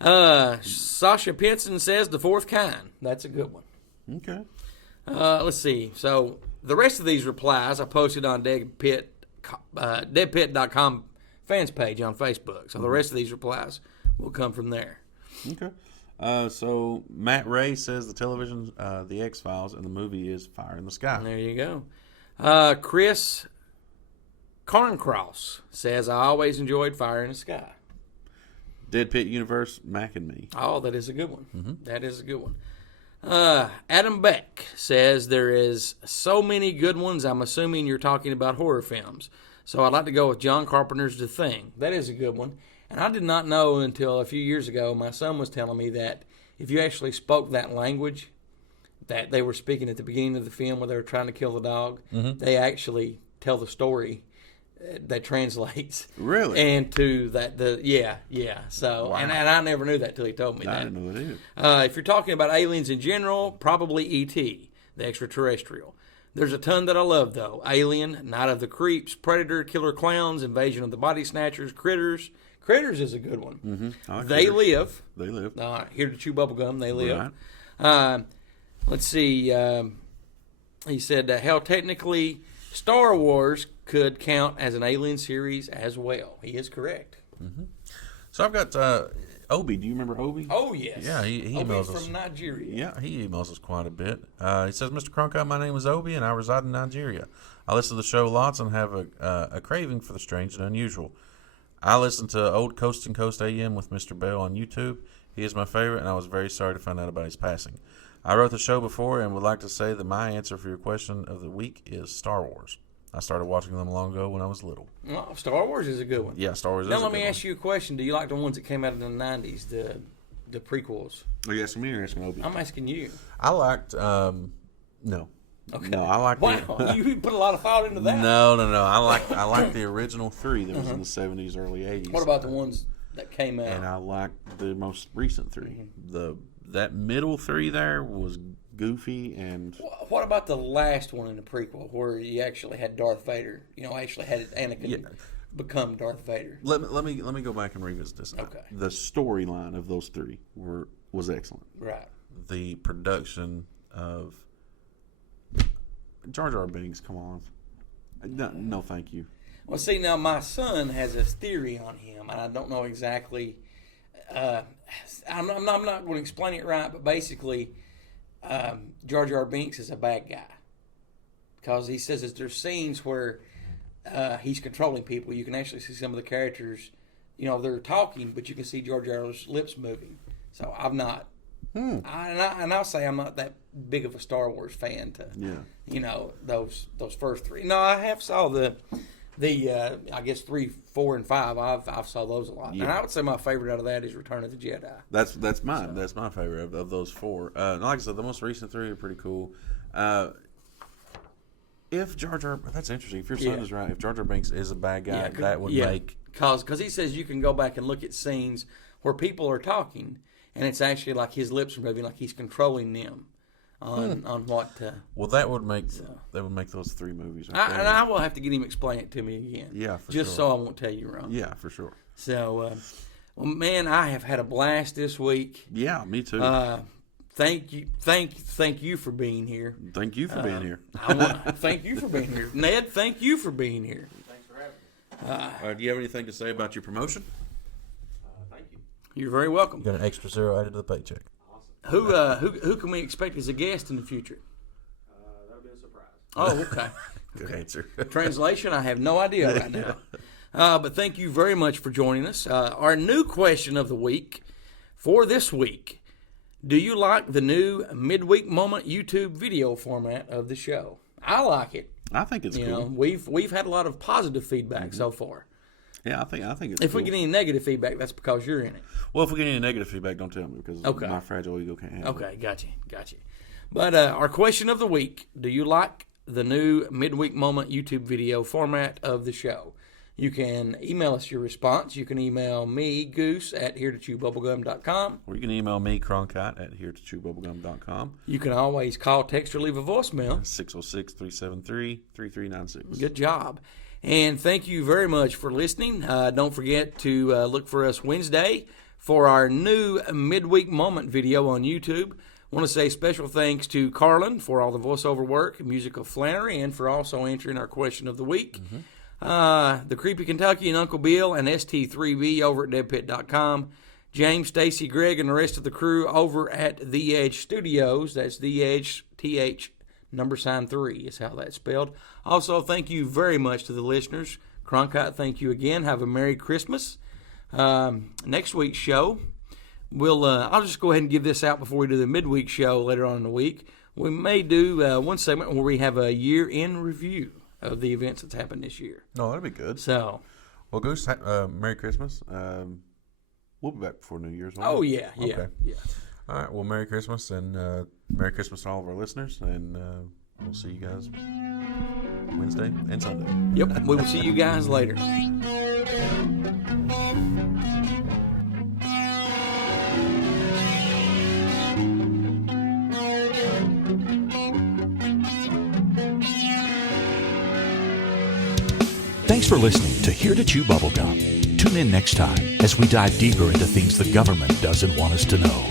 Sasha Pinson says The Fourth Kind. That's a good one. Okay. Let's see. So the rest of these replies I posted on deadpit.com fans page on Facebook. So the rest of these replies will come from there. Okay. So Matt Ray says the television, The X-Files, and the movie is Fire in the Sky. There you go. Chris Carncross says, I always enjoyed Fire in the Sky. Dead Pit Universe, Mac and Me. Oh, that is a good one. That is a good one. Adam Beck says, there is so many good ones. I'm assuming you're talking about horror films. So I'd like to go with John Carpenter's The Thing. That is a good one. And I did not know until a few years ago, my son was telling me that if you actually spoke that language that they were speaking at the beginning of the film where they were trying to kill the dog, they actually tell the story that translates. Really? And to that, yeah. So, Wow. and I never knew that till he told me I that. didn't know that either. If you're talking about aliens in general, probably E.T., the extraterrestrial. There's a ton that I love, though. Alien, Night of the Creeps, Predator, Killer Clowns, Invasion of the Body Snatchers, Critters. Critters is a good one. I like They Critters. Live. They Live. Here to Chew Bubblegum, They Live. Right. Let's see. He said, hell, technically, Star Wars could count as an alien series as well. He is correct. So I've got Obi, do you remember Obi? Oh, yes. Yeah, he Obi emails us. from Nigeria. Yeah, he emails us quite a bit. He says, Mr. Cronkite, my name is Obi, and I reside in Nigeria. I listen to the show lots and have a craving for the strange and unusual. I listen to Old Coast and Coast AM with Mr. Bell on YouTube. He is my favorite, and I was very sorry to find out about his passing. I wrote the show before and would like to say that my answer for your question of the week is Star Wars. I started watching them long ago when I was little. Oh, Star Wars is a good one. Yeah, Star Wars is Now a let good me one. ask you a question. Do you like the ones that came out in the 90s, the prequels? Are you asking me or asking Obi? I'm asking you. I liked, no. Okay. No, I like Wow, you put a lot of thought into that. No. I like the original three that was in the 70s, early 80s. What about the ones that came out? And I like the most recent three. That middle three there was goofy and What about the last one in the prequel where you actually had Darth Vader? You know, actually had Anakin become Darth Vader. let me go back and revisit this. Okay. The storyline of those three was excellent. Right. The production of Jar Jar Binks, come on. No, thank you. Well, see, now my son has a theory on him, and I don't know exactly. I'm not going to explain it right, but basically, Jar Jar Binks is a bad guy because he says that there's scenes where he's controlling people. You can actually see some of the characters, you know, they're talking, but you can see Jar Jar's lips moving. So I'm not. And I'll say I'm not that big of a Star Wars fan to, you know, those first three. No, I have saw the I guess 3, 4, and 5. I've saw those a lot, and I would say my favorite out of that is Return of the Jedi. That's mine. That's my favorite of those four. Like I said, the most recent three are pretty cool. If Jar Jar, that's interesting. If your son is right, if Jar Jar Binks is a bad guy, that would make because he sasays you can go back and look at scenes where people are talking. And it's actually like his lips are moving, like he's controlling them on what. Well, that would make those three movies. And I will have to get him to explain it to me again. Yeah, for just sure. so I won't tell you wrong. Yeah, for sure. So, well, man, I have had a blast this week. Yeah, me too. Thank you for being here. Thank you for being here. Thank you for being here, Ned. Thank you for being here. Thanks for having me. Do you have anything to say about your promotion? Thank you. You're very welcome. You got an extra zero added to the paycheck. Awesome. Who can we expect as a guest in the future? That'll be a surprise. Oh, okay. Good answer. Translation, I have no idea right now. But thank you very much for joining us. Our new question of the week for this week: do you like the new midweek moment YouTube video format of the show? I like it. I think it's cool. You know, we've had a lot of positive feedback so far. Yeah, I think it's If cool. we get any negative feedback, that's because you're in it. Well, if we get any negative feedback, don't tell me because Okay. my fragile ego can't handle it. Okay, got you. But our question of the week: do you like the new midweek moment YouTube video format of the show? You can email us your response. You can email me, Goose, at heretochewbubblegum.com. Or you can email me, Cronkite, at heretochewbubblegum.com. You can always call, text, or leave a voicemail. 606-373-3396. Good job. And thank you very much for listening. Don't forget to look for us Wednesday for our new midweek moment video on YouTube. I want to say special thanks to Carlin for all the voiceover work, Musical Flannery, and for also answering our question of the week. The Creepy Kentucky and Uncle Bill and ST3B over at deadpit.com. James, Stacy, Greg, and the rest of the crew over at The Edge Studios. That's The Edge, TH, #3 is how that's spelled. Also, thank you very much to the listeners. Cronkite, thank you again. Have a Merry Christmas. Next week's show, I'll just go ahead and give this out before we do the midweek show later on in the week. We may do one segment where we have a year-end review of the events that's happened this year. No, that'd be good. So, well, Goose, Merry Christmas. We'll be back before New Year's. Oh, yeah. Okay. Yeah. All right. Well, Merry Christmas, and Merry Christmas to all of our listeners, and we'll see you guys Wednesday and Sunday. Yep. We will see you guys later. Thanks for listening to Here to Chew Bubblegum. Tune in next time as we dive deeper into things the government doesn't want us to know.